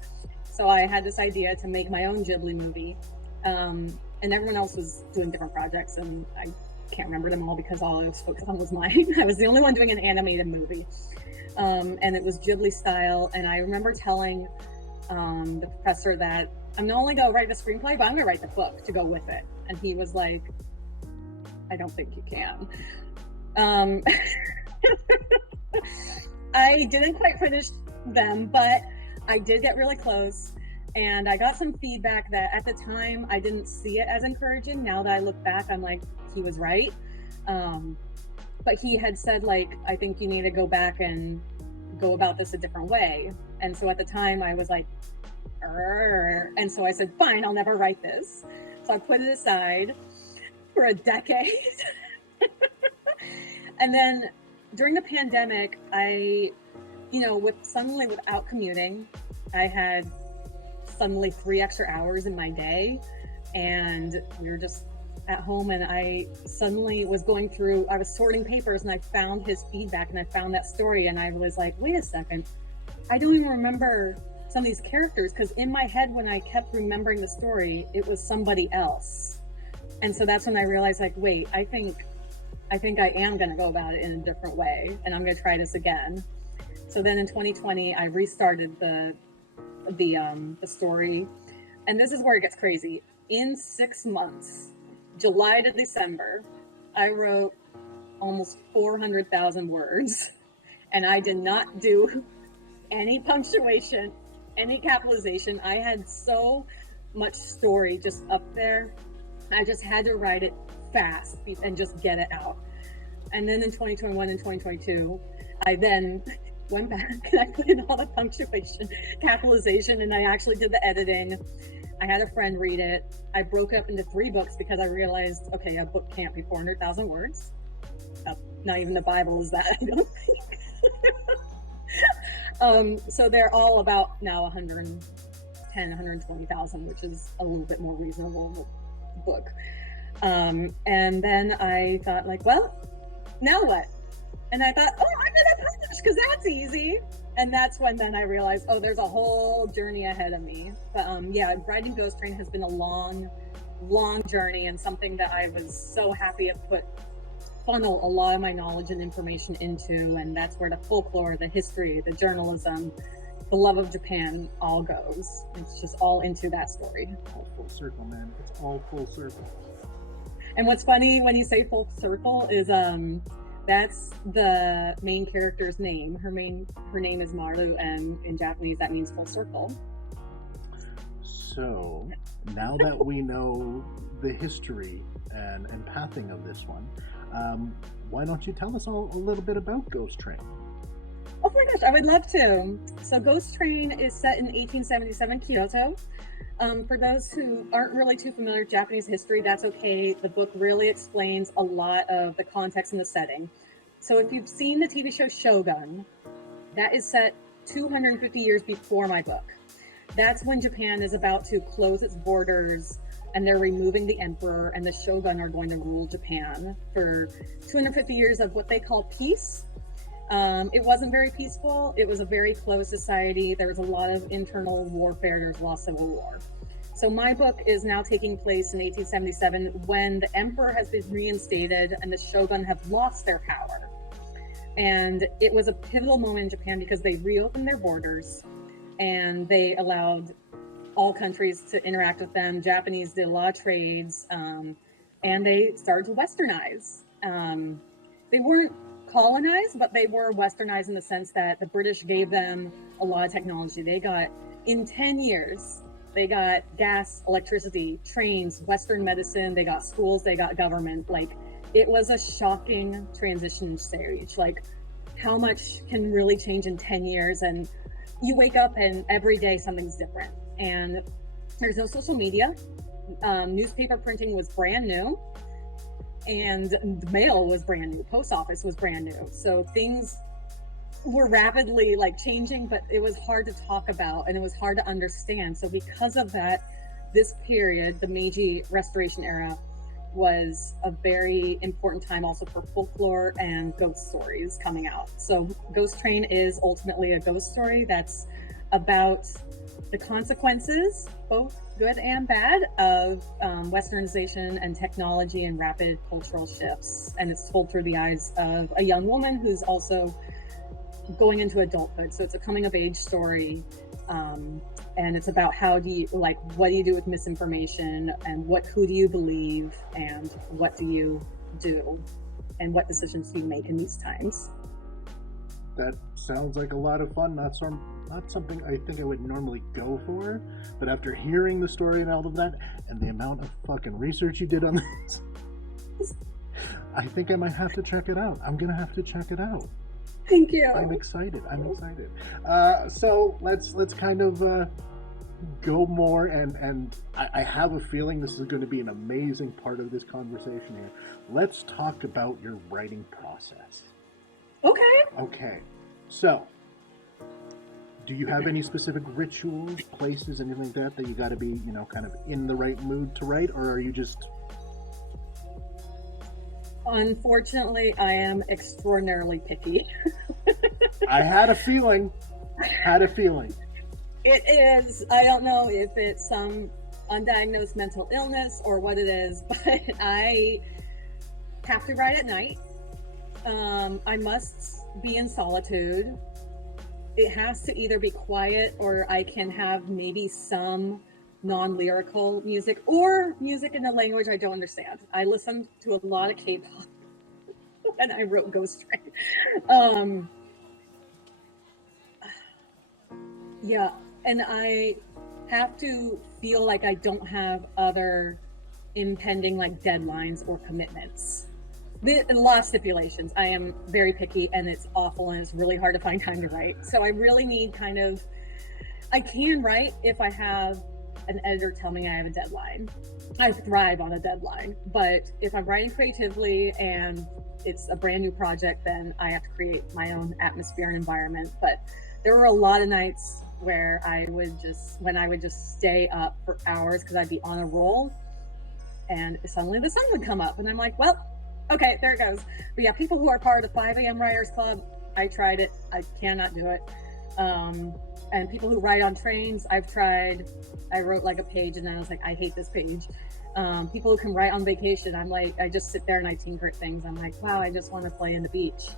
So I had this idea to make my own Ghibli movie. And everyone else was doing different projects, and I can't remember them all because all I was focused on was mine. I was the only one doing an animated movie. And it was Ghibli style. And I remember telling the professor that I'm not only going to write the screenplay, but I'm going to write the book to go with it. And he was like, I don't think you can. I didn't quite finish them, but I did get really close. And I got some feedback that at the time I didn't see it as encouraging. Now that I look back, I'm like, he was right. But he had said, like, I think you need to go back and go about this a different way. And so at the time I was like, and so I said, fine, I'll never write this. So I put it aside for a decade. And then during the pandemic, without commuting, I had suddenly 3 extra hours in my day, and we were just at home, and I suddenly was I was sorting papers, and I found his feedback, and I found that story, and I was like, wait a second, I don't even remember some of these characters, because in my head, when I kept remembering the story, it was somebody else. And so that's when I realized, like, wait, I think I am going to go about it in a different way, and I'm going to try this again. So then in 2020, I restarted the story, and this is where it gets crazy. In 6 months, July to December, I wrote almost 400,000 words, and I did not do any punctuation, any capitalization. I had so much story just up there. I just had to write it fast and just get it out. And then in 2021 and 2022, I then went back and I put in all the punctuation, capitalization, and I actually did the editing. I had a friend read it. I broke it up into 3 books because I realized, okay, a book can't be 400,000 words. Not even the Bible is that, I don't think. So they're all about now 110, 120,000, which is a little bit more reasonable book. And then I thought, like, well, now what? And I thought, oh, I'm gonna publish because that's easy. And that's when then I realized, oh, there's a whole journey ahead of me. But writing Ghost Train has been a long, long journey, and something that I was so happy to funnel a lot of my knowledge and information into. And that's where the folklore, the history, the journalism, the love of Japan all goes. It's just all into that story. All full circle, man. It's all full circle. And what's funny when you say full circle is that's the main character's name. Her name is Maru, and in Japanese that means full circle. So now that we know the history and pathing of this one, why don't you tell us all a little bit about Ghost Train? Oh my gosh, I would love to. So Ghost Train is set in 1877 Kyoto. For those who aren't really too familiar with Japanese history, that's okay. The book really explains a lot of the context and the setting. So if you've seen the TV show Shogun, that is set 250 years before my book. That's when Japan is about to close its borders, and they're removing the emperor, and the shogun are going to rule Japan for 250 years of what they call peace. It wasn't very peaceful. It was a very closed society. There was a lot of internal warfare. There was a lot of civil war. So my book is now taking place in 1877 when the emperor has been reinstated and the shogun have lost their power. And it was a pivotal moment in Japan because they reopened their borders and they allowed all countries to interact with them. Japanese did a lot of trades, and they started to westernize. They weren't colonized, but they were westernized in the sense that the British gave them a lot of technology. They got, in 10 years, they got gas, electricity, trains, Western medicine, they got schools, they got government. Like, it was a shocking transition stage. Like, how much can really change in 10 years? And you wake up and every day something's different. And there's no social media. Newspaper printing was brand new. And the mail was brand new. Post office was brand new. So things were rapidly like changing, but it was hard to talk about and it was hard to understand. So because of that, this period, the Meiji Restoration era, was a very important time also for folklore and ghost stories coming out. So Ghost Train is ultimately a ghost story that's about the consequences, both good and bad, of westernization and technology and rapid cultural shifts. And it's told through the eyes of a young woman who's also going into adulthood. So it's a coming of age story. And it's about what do you do with misinformation, and who do you believe, and what do you do, and what decisions do you make in these times. That sounds like a lot of fun. Not something I think I would normally go for, but after hearing the story and all of that, and the amount of fucking research you did on this, I think I might have to check it out. I'm gonna have to check it out. Thank you. I'm excited. So let's kind of go more, and I have a feeling this is going to be an amazing part of this conversation here. Let's talk about your writing process. Okay. So, do you have any specific rituals, places, anything like that you got to be, kind of in the right mood to write, or are you just... Unfortunately, I am extraordinarily picky. I had a feeling. It is. I don't know if it's some undiagnosed mental illness or what it is, but I have to write at night. I must be in solitude. It has to either be quiet, or I can have maybe some non-lyrical music, or music in a language I don't understand. I listened to a lot of K-pop when I wrote Ghost Train. Yeah, and I have to feel like I don't have other impending like deadlines or commitments. A lot of stipulations. I am very picky, and it's awful, and it's really hard to find time to write. So I really need I can write if I have an editor tell me I have a deadline. I thrive on a deadline, but if I'm writing creatively and it's a brand new project, then I have to create my own atmosphere and environment. But there were a lot of nights where I would just stay up for hours because I'd be on a roll, and suddenly the sun would come up, and I'm like, well, okay, there it goes. But yeah, people who are part of the 5 a.m. Writers Club, I tried it. I cannot do it. And people who write on trains, I've tried. I wrote like a page and then I was like, I hate this page. People who can write on vacation, I'm like, I just sit there and I tinker at things. I'm like, wow, I just want to play in the beach.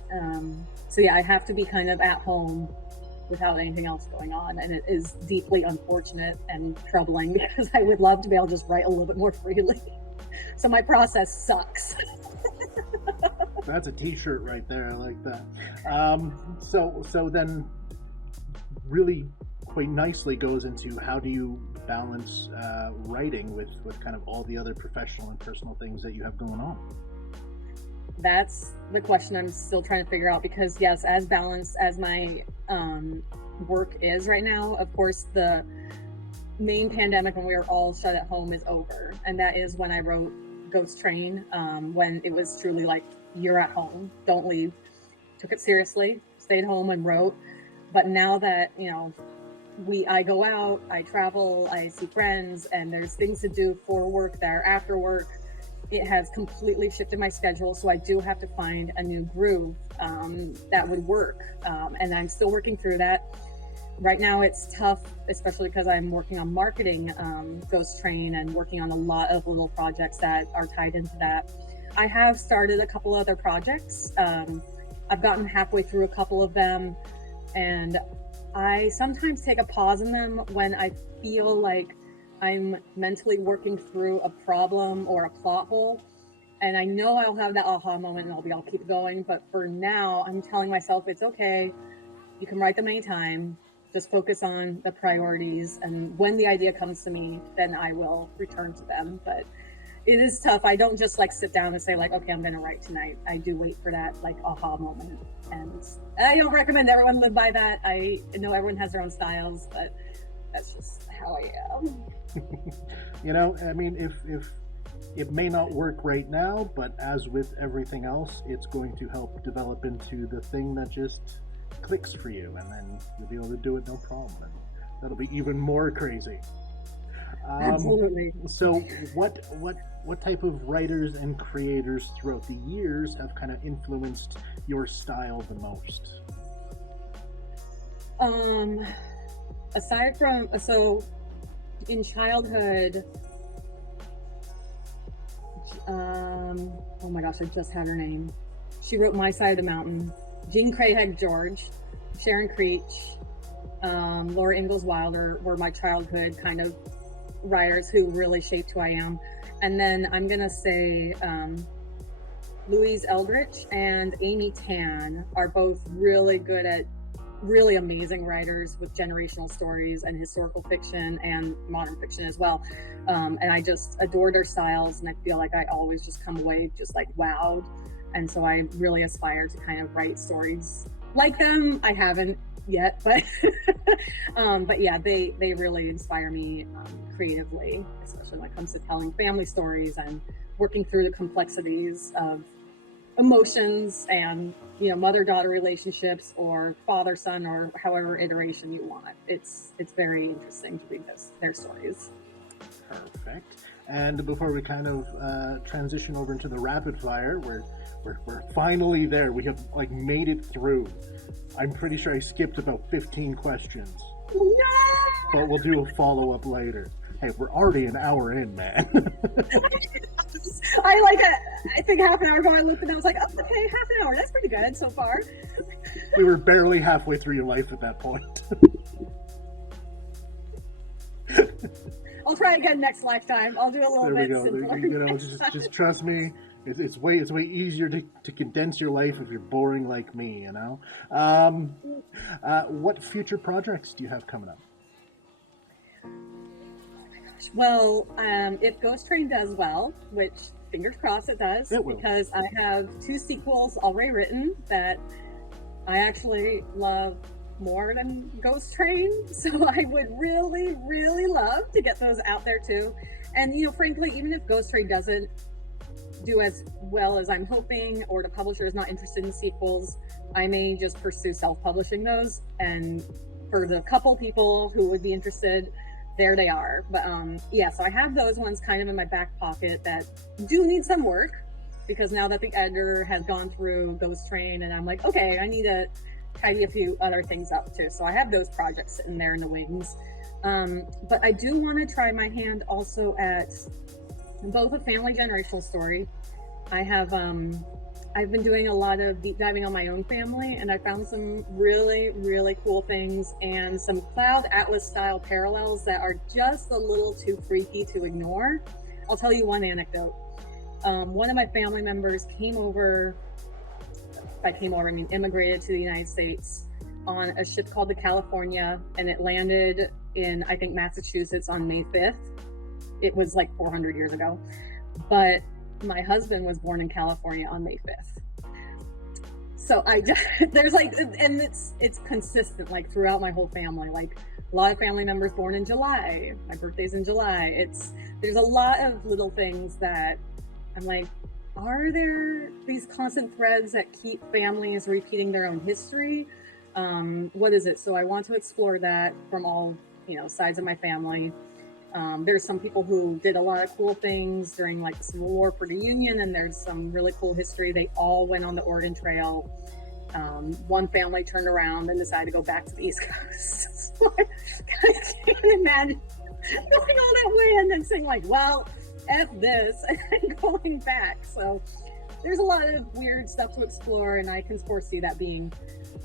So yeah, I have to be kind of at home without anything else going on. And it is deeply unfortunate and troubling because I would love to be able to just write a little bit more freely. So my process sucks. That's a t-shirt right there. I like that. So then really quite nicely goes into how do you balance writing with kind of all the other professional and personal things that you have going on? That's the question I'm still trying to figure out, because yes, as balanced as my work is right now, of course the main pandemic when we were all shut at home is over, and that is when I wrote Ghost Train, when it was truly like, you're at home, don't leave. Took it seriously, stayed home and wrote. But now that I go out, I travel, I see friends, and there's things to do for work that are after work, it has completely shifted my schedule. So I do have to find a new groove that would work. And I'm still working through that. Right now it's tough, especially because I'm working on marketing Ghost Train and working on a lot of little projects that are tied into that. I have started a couple other projects. I've gotten halfway through a couple of them, and I sometimes take a pause in them when I feel like I'm mentally working through a problem or a plot hole. And I know I'll have that aha moment and I'll keep going. But for now, I'm telling myself it's okay. You can write them anytime. Just focus on the priorities. And when the idea comes to me, then I will return to them. But it is tough. I don't just like sit down and say like, okay, I'm going to write tonight. I do wait for that like aha moment. And I don't recommend everyone live by that. I know everyone has their own styles, but that's just how I am. You know, I mean, if it may not work right now, but as with everything else, it's going to help develop into the thing that just clicks for you, and then you'll be able to do it no problem. And that'll be even more crazy. Absolutely. So what type of writers and creators throughout the years have kind of influenced your style the most? Aside from, so in childhood, oh my gosh, I just had her name. She wrote My Side of the Mountain. Jean Craig George, Sharon Creech, Laura Ingalls Wilder were my childhood kind of writers who really shaped who I am. And then I'm gonna say Louise Eldridge and Amy Tan are both really good at really amazing writers with generational stories and historical fiction and modern fiction as well. And I just adore their styles, and I feel like I always just come away just like wowed. And so I really aspire to kind of write stories like them. I haven't yet, but but yeah, they really inspire me creatively, especially when it comes to telling family stories and working through the complexities of emotions and, you know, mother-daughter relationships or father-son or however iteration you want. It's very interesting to read their stories. Perfect. And before we kind of transition over into the rapid fire, we're finally there. We have like made it through. I'm pretty sure I skipped about 15 questions. No! But we'll do a follow-up later. Hey, we're already an hour in, man. I think half an hour ago I looked and I was like, oh, okay, half an hour. That's pretty good so far. We were barely halfway through your life at that point. I'll try again next lifetime. I'll do a little bit simpler. You know, just trust me. It's way easier to condense your life if you're boring like me. You know. What future projects do you have coming up? Well, if Ghost Train does well, which fingers crossed it does, because I have 2 sequels already written that I actually love more than Ghost Train. So I would really, really love to get those out there too. And, you know, frankly, even if Ghost Train doesn't do as well as I'm hoping, or the publisher is not interested in sequels, I may just pursue self-publishing those. And for the couple people who would be interested, there they are. But yeah, so I have those ones kind of in my back pocket that do need some work, because now that the editor has gone through Ghost Train, and I'm like, okay, I need to tidy a few other things up too. So I have those projects sitting there in the wings. But I do want to try my hand also at both a family generational story. I have I've been doing a lot of deep diving on my own family, and I found some really, really cool things and some Cloud Atlas style parallels that are just a little too freaky to ignore. I'll tell you one anecdote. One of my family members came over, by came over, I mean immigrated to the United States on a ship called the California, and it landed in, I think, Massachusetts on May 5th. It was like 400 years ago. But my husband was born in California on May 5th. So I just, there's like, and it's consistent like throughout my whole family. Like a lot of family members born in July. My birthday's in July. There's a lot of little things that I'm like, are there these constant threads that keep families repeating their own history? What is it? So I want to explore that from all, you know, sides of my family. There's some people who did a lot of cool things during like the Civil War for the Union, and there's some really cool history. They all went on the Oregon Trail. One family turned around and decided to go back to the East Coast. So I can't imagine going all that way and then saying like, well, F this, and going back. So there's a lot of weird stuff to explore, and I can foresee that being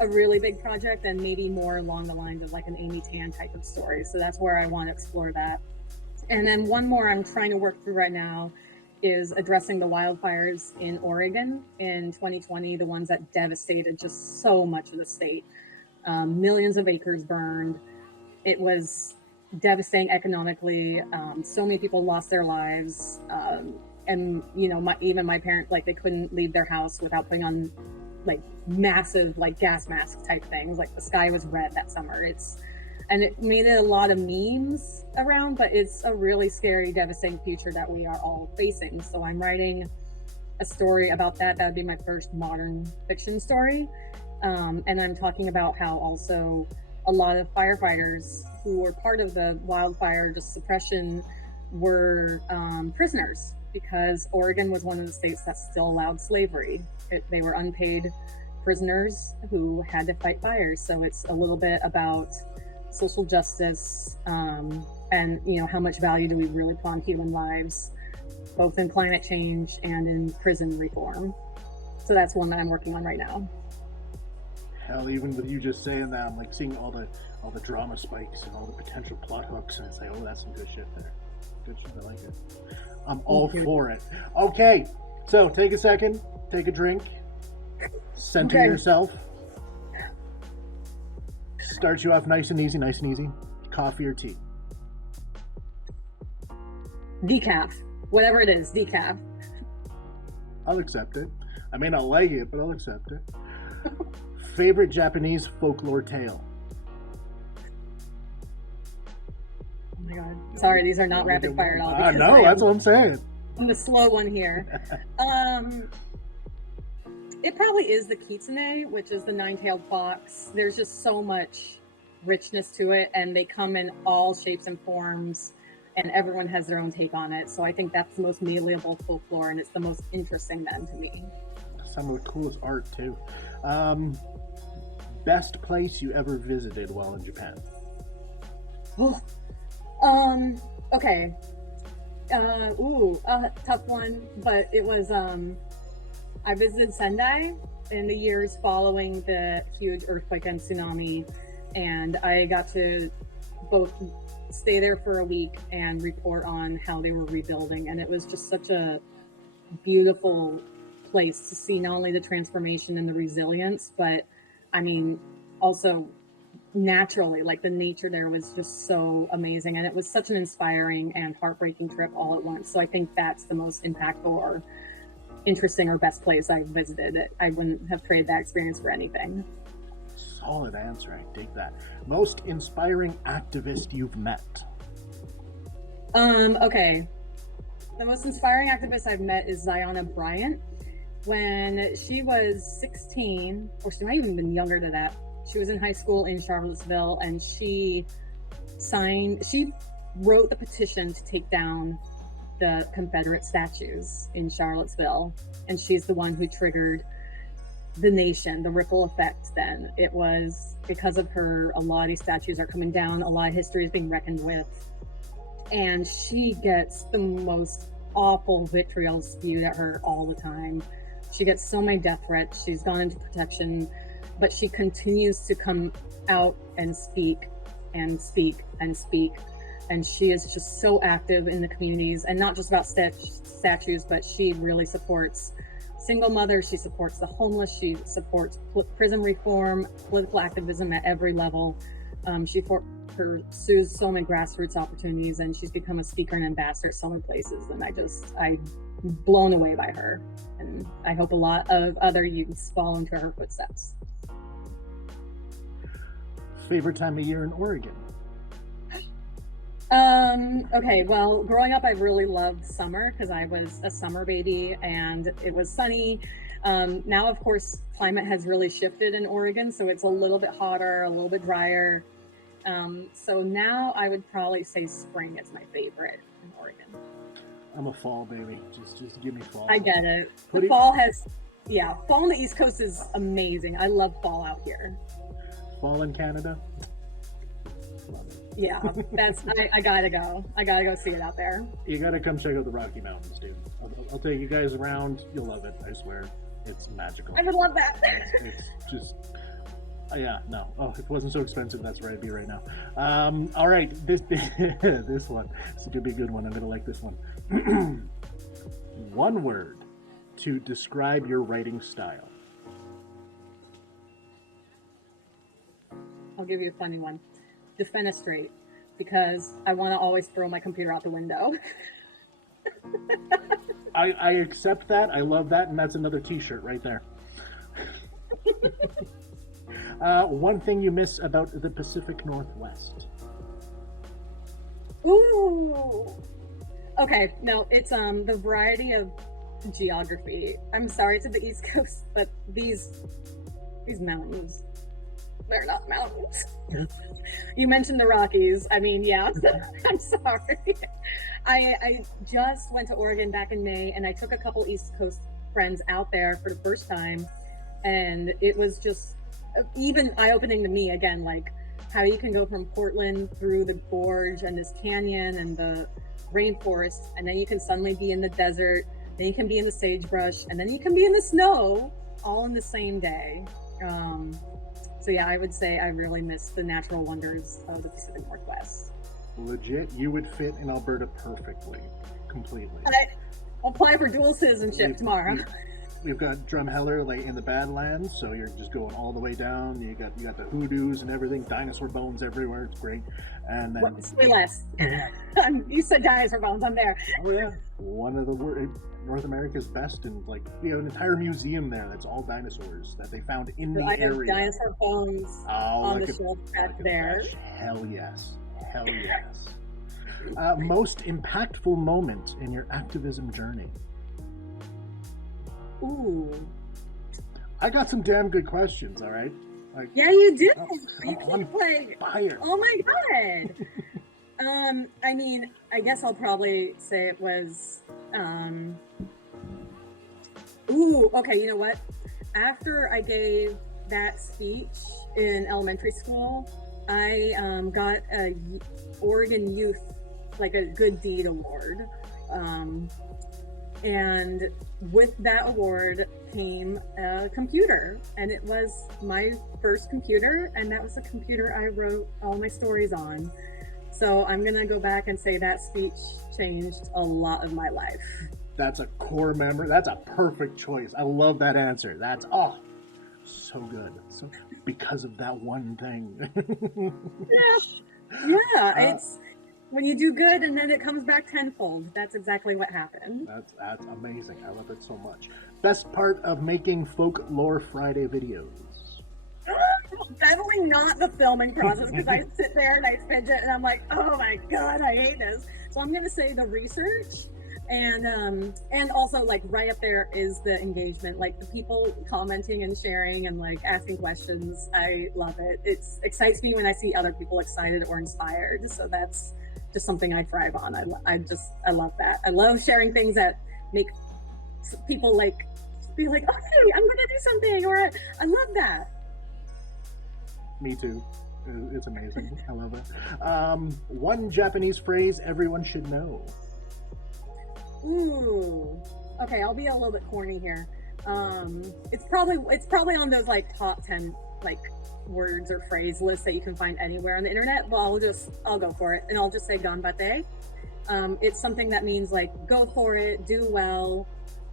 a really big project and maybe more along the lines of like an Amy Tan type of story. So that's where I want to explore that. And then one more I'm trying to work through right now is addressing the wildfires in Oregon in 2020, the ones that devastated just so much of the state. Millions of acres burned. It was devastating economically. So many people lost their lives. And you know, even my parents, like, they couldn't leave their house without putting on like massive like gas mask type things. Like the sky was red that summer. And it made it a lot of memes around, but it's a really scary, devastating future that we are all facing. So I'm writing a story about that. That would be my first modern fiction story. And I'm talking about how also a lot of firefighters who were part of the wildfire just suppression were prisoners, because Oregon was one of the states that still allowed slavery. They were unpaid prisoners who had to fight fires. So it's a little bit about social justice, and you know, how much value do we really put on human lives, both in climate change and in prison reform. So that's one that I'm working on right now. Hell, even with you just saying that, I'm like seeing all the drama spikes and all the potential plot hooks, and it's like, oh, that's some good shit there. Good shit, I like it. I'm all for it. Okay, so take a second, take a drink, center yourself. Start you off nice and easy. Coffee or tea? Decaf, whatever it is, decaf. I'll accept it. I may not like it, but I'll accept it. Favorite Japanese folklore tale? Oh my God. Sorry, these are not rapid fire at all. No, that's what I'm saying. I'm the slow one here. It probably is the kitsune, which is the nine-tailed fox. There's just so much richness to it, and they come in all shapes and forms, and everyone has their own take on it. So I think that's the most malleable folklore, and it's the most interesting then to me. Some of the coolest art too. Best place you ever visited while in Japan? Okay. Tough one, but it was, I visited Sendai in the years following the huge earthquake and tsunami, and I got to both stay there for a week and report on how they were rebuilding. And it was just such a beautiful place to see not only the transformation and the resilience, but I mean, also naturally, like the nature there was just so amazing. And it was such an inspiring and heartbreaking trip all at once. So I think that's the most impactful or interesting or best place I visited. I wouldn't have traded that experience for anything. Solid answer. I dig that. Most inspiring activist you've met? Okay. The most inspiring activist I've met is Ziona Bryant. When she was 16, or she might even been younger than that, she was in high school in Charlottesville, and she wrote the petition to take down the Confederate statues in Charlottesville. And she's the one who triggered the nation, the ripple effect then. It was because of her, a lot of these statues are coming down, a lot of history is being reckoned with. And she gets the most awful vitriol spewed at her all the time. She gets so many death threats. She's gone into protection, but she continues to come out and speak and speak and speak. And she is just so active in the communities, and not just about statues, but she really supports single mothers. She supports the homeless. She supports prison reform, political activism at every level. She pursues so many grassroots opportunities, and she's become a speaker and ambassador at so many places. And I'm blown away by her. And I hope a lot of other youths follow into her footsteps. Favorite time of year in Oregon? Okay, well, growing up, I really loved summer because I was a summer baby and it was sunny. Now, of course, climate has really shifted in Oregon, so it's a little bit hotter, a little bit drier. So now I would probably say spring is my favorite in Oregon. I'm a fall baby. Just give me fall. I get it. What The do you- fall has, yeah, fall on the East Coast is amazing. I love fall out here. Fall in Canada. Love it. Yeah, that's I gotta go. I gotta go see it out there. You gotta come check out the Rocky Mountains, dude. I'll take you guys around. You'll love it. I swear, it's magical. I would love that. It's just, yeah, no. Oh, if it wasn't so expensive, that's where I'd be right now. All right, this this one. This is gonna be a good one. I'm gonna like this one. One word to describe your writing style. I'll give you a funny one. Defenestrate, because I want to always throw my computer out the window. I accept that. I love that, and that's another T-shirt right there. One thing you miss about the Pacific Northwest. Ooh. Okay, no, it's the variety of geography. I'm sorry to the East Coast, but these mountains, they're not mountains. You mentioned the Rockies. I mean, yeah, I'm sorry. I just went to Oregon back in May, and I took a couple East Coast friends out there for the first time, and it was just even eye-opening to me again, like how you can go from Portland through the gorge and this canyon and the rainforest, and then you can suddenly be in the desert, then you can be in the sagebrush, and then you can be in the snow all in the same day. So yeah, I would say I really miss the natural wonders of the Pacific Northwest. Legit, you would fit in Alberta perfectly, completely. I'll apply for dual citizenship tomorrow. We've got Drumheller like in the Badlands, so you're just going all the way down. You got the hoodoos and everything, dinosaur bones everywhere. It's great. And then Way less. You said dinosaur bones. I'm there. oh yeah, one of the North America's best, and like an entire museum there that's all dinosaurs that they found in the I have area. dinosaur bones on the shelf back there. Hell yes, hell yes. Most impactful moment in your activism journey. Ooh. I got some damn good questions. All right. Like, Yeah, you do. I'm You on keep like, fire. oh my god. I mean, I guess I'll probably say it was. Ooh, okay. You know what? After I gave that speech in elementary school, I got a Oregon Youth, like a Good Deed Award. And with that award came a computer, and it was my first computer, and that was the computer I wrote all my stories on. So I'm gonna go back and say that speech changed a lot of my life. That's a core memory. That's a perfect choice. I love that answer. That's so good. So because of that one thing. Yeah, it's when you do good and then it comes back tenfold. That's exactly what happened. That's amazing. I love it so much. Best part of making Folklore Friday videos. Definitely not the filming process, because I sit there and I fidget and I'm like, oh my god, I hate this. So I'm gonna say the research, and also like right up there is the engagement, like the people commenting and sharing and like asking questions. I love it. It excites me when I see other people excited or inspired. So that's just something I thrive on. I love that. I love sharing things that make people like be like, oh hey, I'm gonna do something, or I love that. Me too. It's amazing. I love it. One Japanese phrase everyone should know. Ooh. Okay, I'll be a little bit corny here. It's probably on those like top 10 like words or phrase lists that you can find anywhere on the internet. Well, I'll go for it, and I'll just say ganbatte. It's something that means like go for it, do well,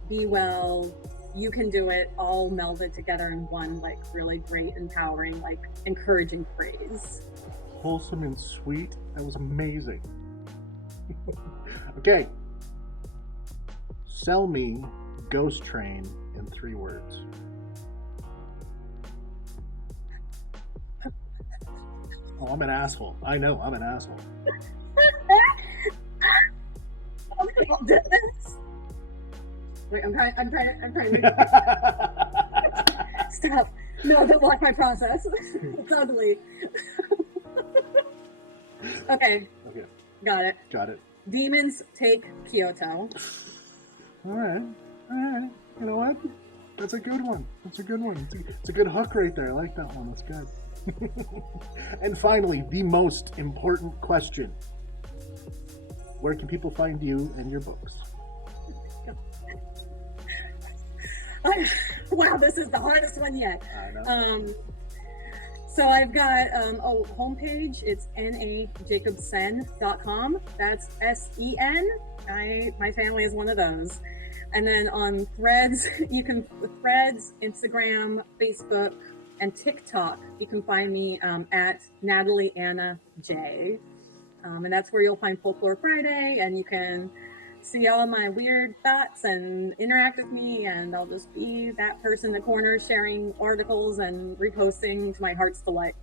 be well, you can do it, all melded together in one like really great, empowering, like encouraging phrase. Wholesome and sweet. That was amazing. Okay. Sell me Ghost Train in 3 words. Oh, I'm an asshole. I know, I'm an asshole. I'll do this. Wait, I'm trying to stop. No, don't block my process. It's ugly. Okay, Okay, got it. got it. Demons take Kyoto. All right. You know what? That's a good one. It's a good hook right there. I like that one. That's good. And finally, the most important question. Where can people find you and your books? Wow, this is the hardest one yet. I know. So I've got a homepage. It's najacobsen.com. That's S-E-N. My family is one of those. And then on Threads, Instagram, Facebook, and TikTok, you can find me at Natalie Anna J. And that's where you'll find Folklore Friday, and you can see all of my weird thoughts and interact with me, and I'll just be that person in the corner sharing articles and reposting to my heart's delight.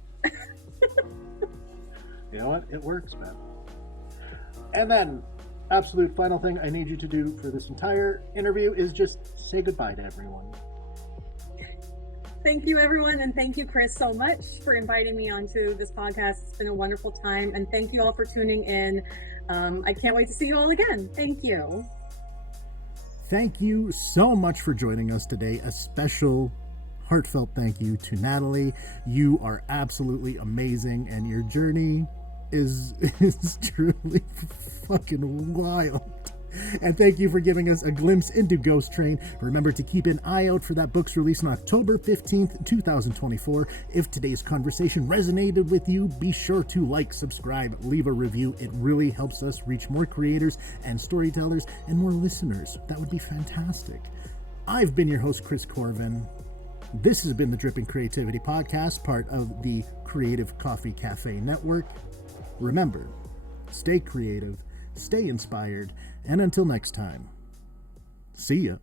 You know what? It works, man. And then, absolute final thing I need you to do for this entire interview is just say goodbye to everyone. Thank you, everyone, and thank you, Chris, so much for inviting me onto this podcast. It's been a wonderful time, and thank you all for tuning in. I can't wait to see you all again. Thank you. Thank you so much for joining us today. A special, heartfelt thank you to Natalie. You are absolutely amazing, and your journey is truly fucking wild. And thank you for giving us a glimpse into Ghost Train. Remember to keep an eye out for that book's release on October 15th, 2024. If today's conversation resonated with you, be sure to like, subscribe, leave a review. It really helps us reach more creators and storytellers and more listeners. That would be fantastic. I've been your host, Chris Corvan. This has been the Dripping Creativity Podcast, part of the Creative Coffee Cafe Network. Remember, stay creative, stay inspired, and until next time, see ya.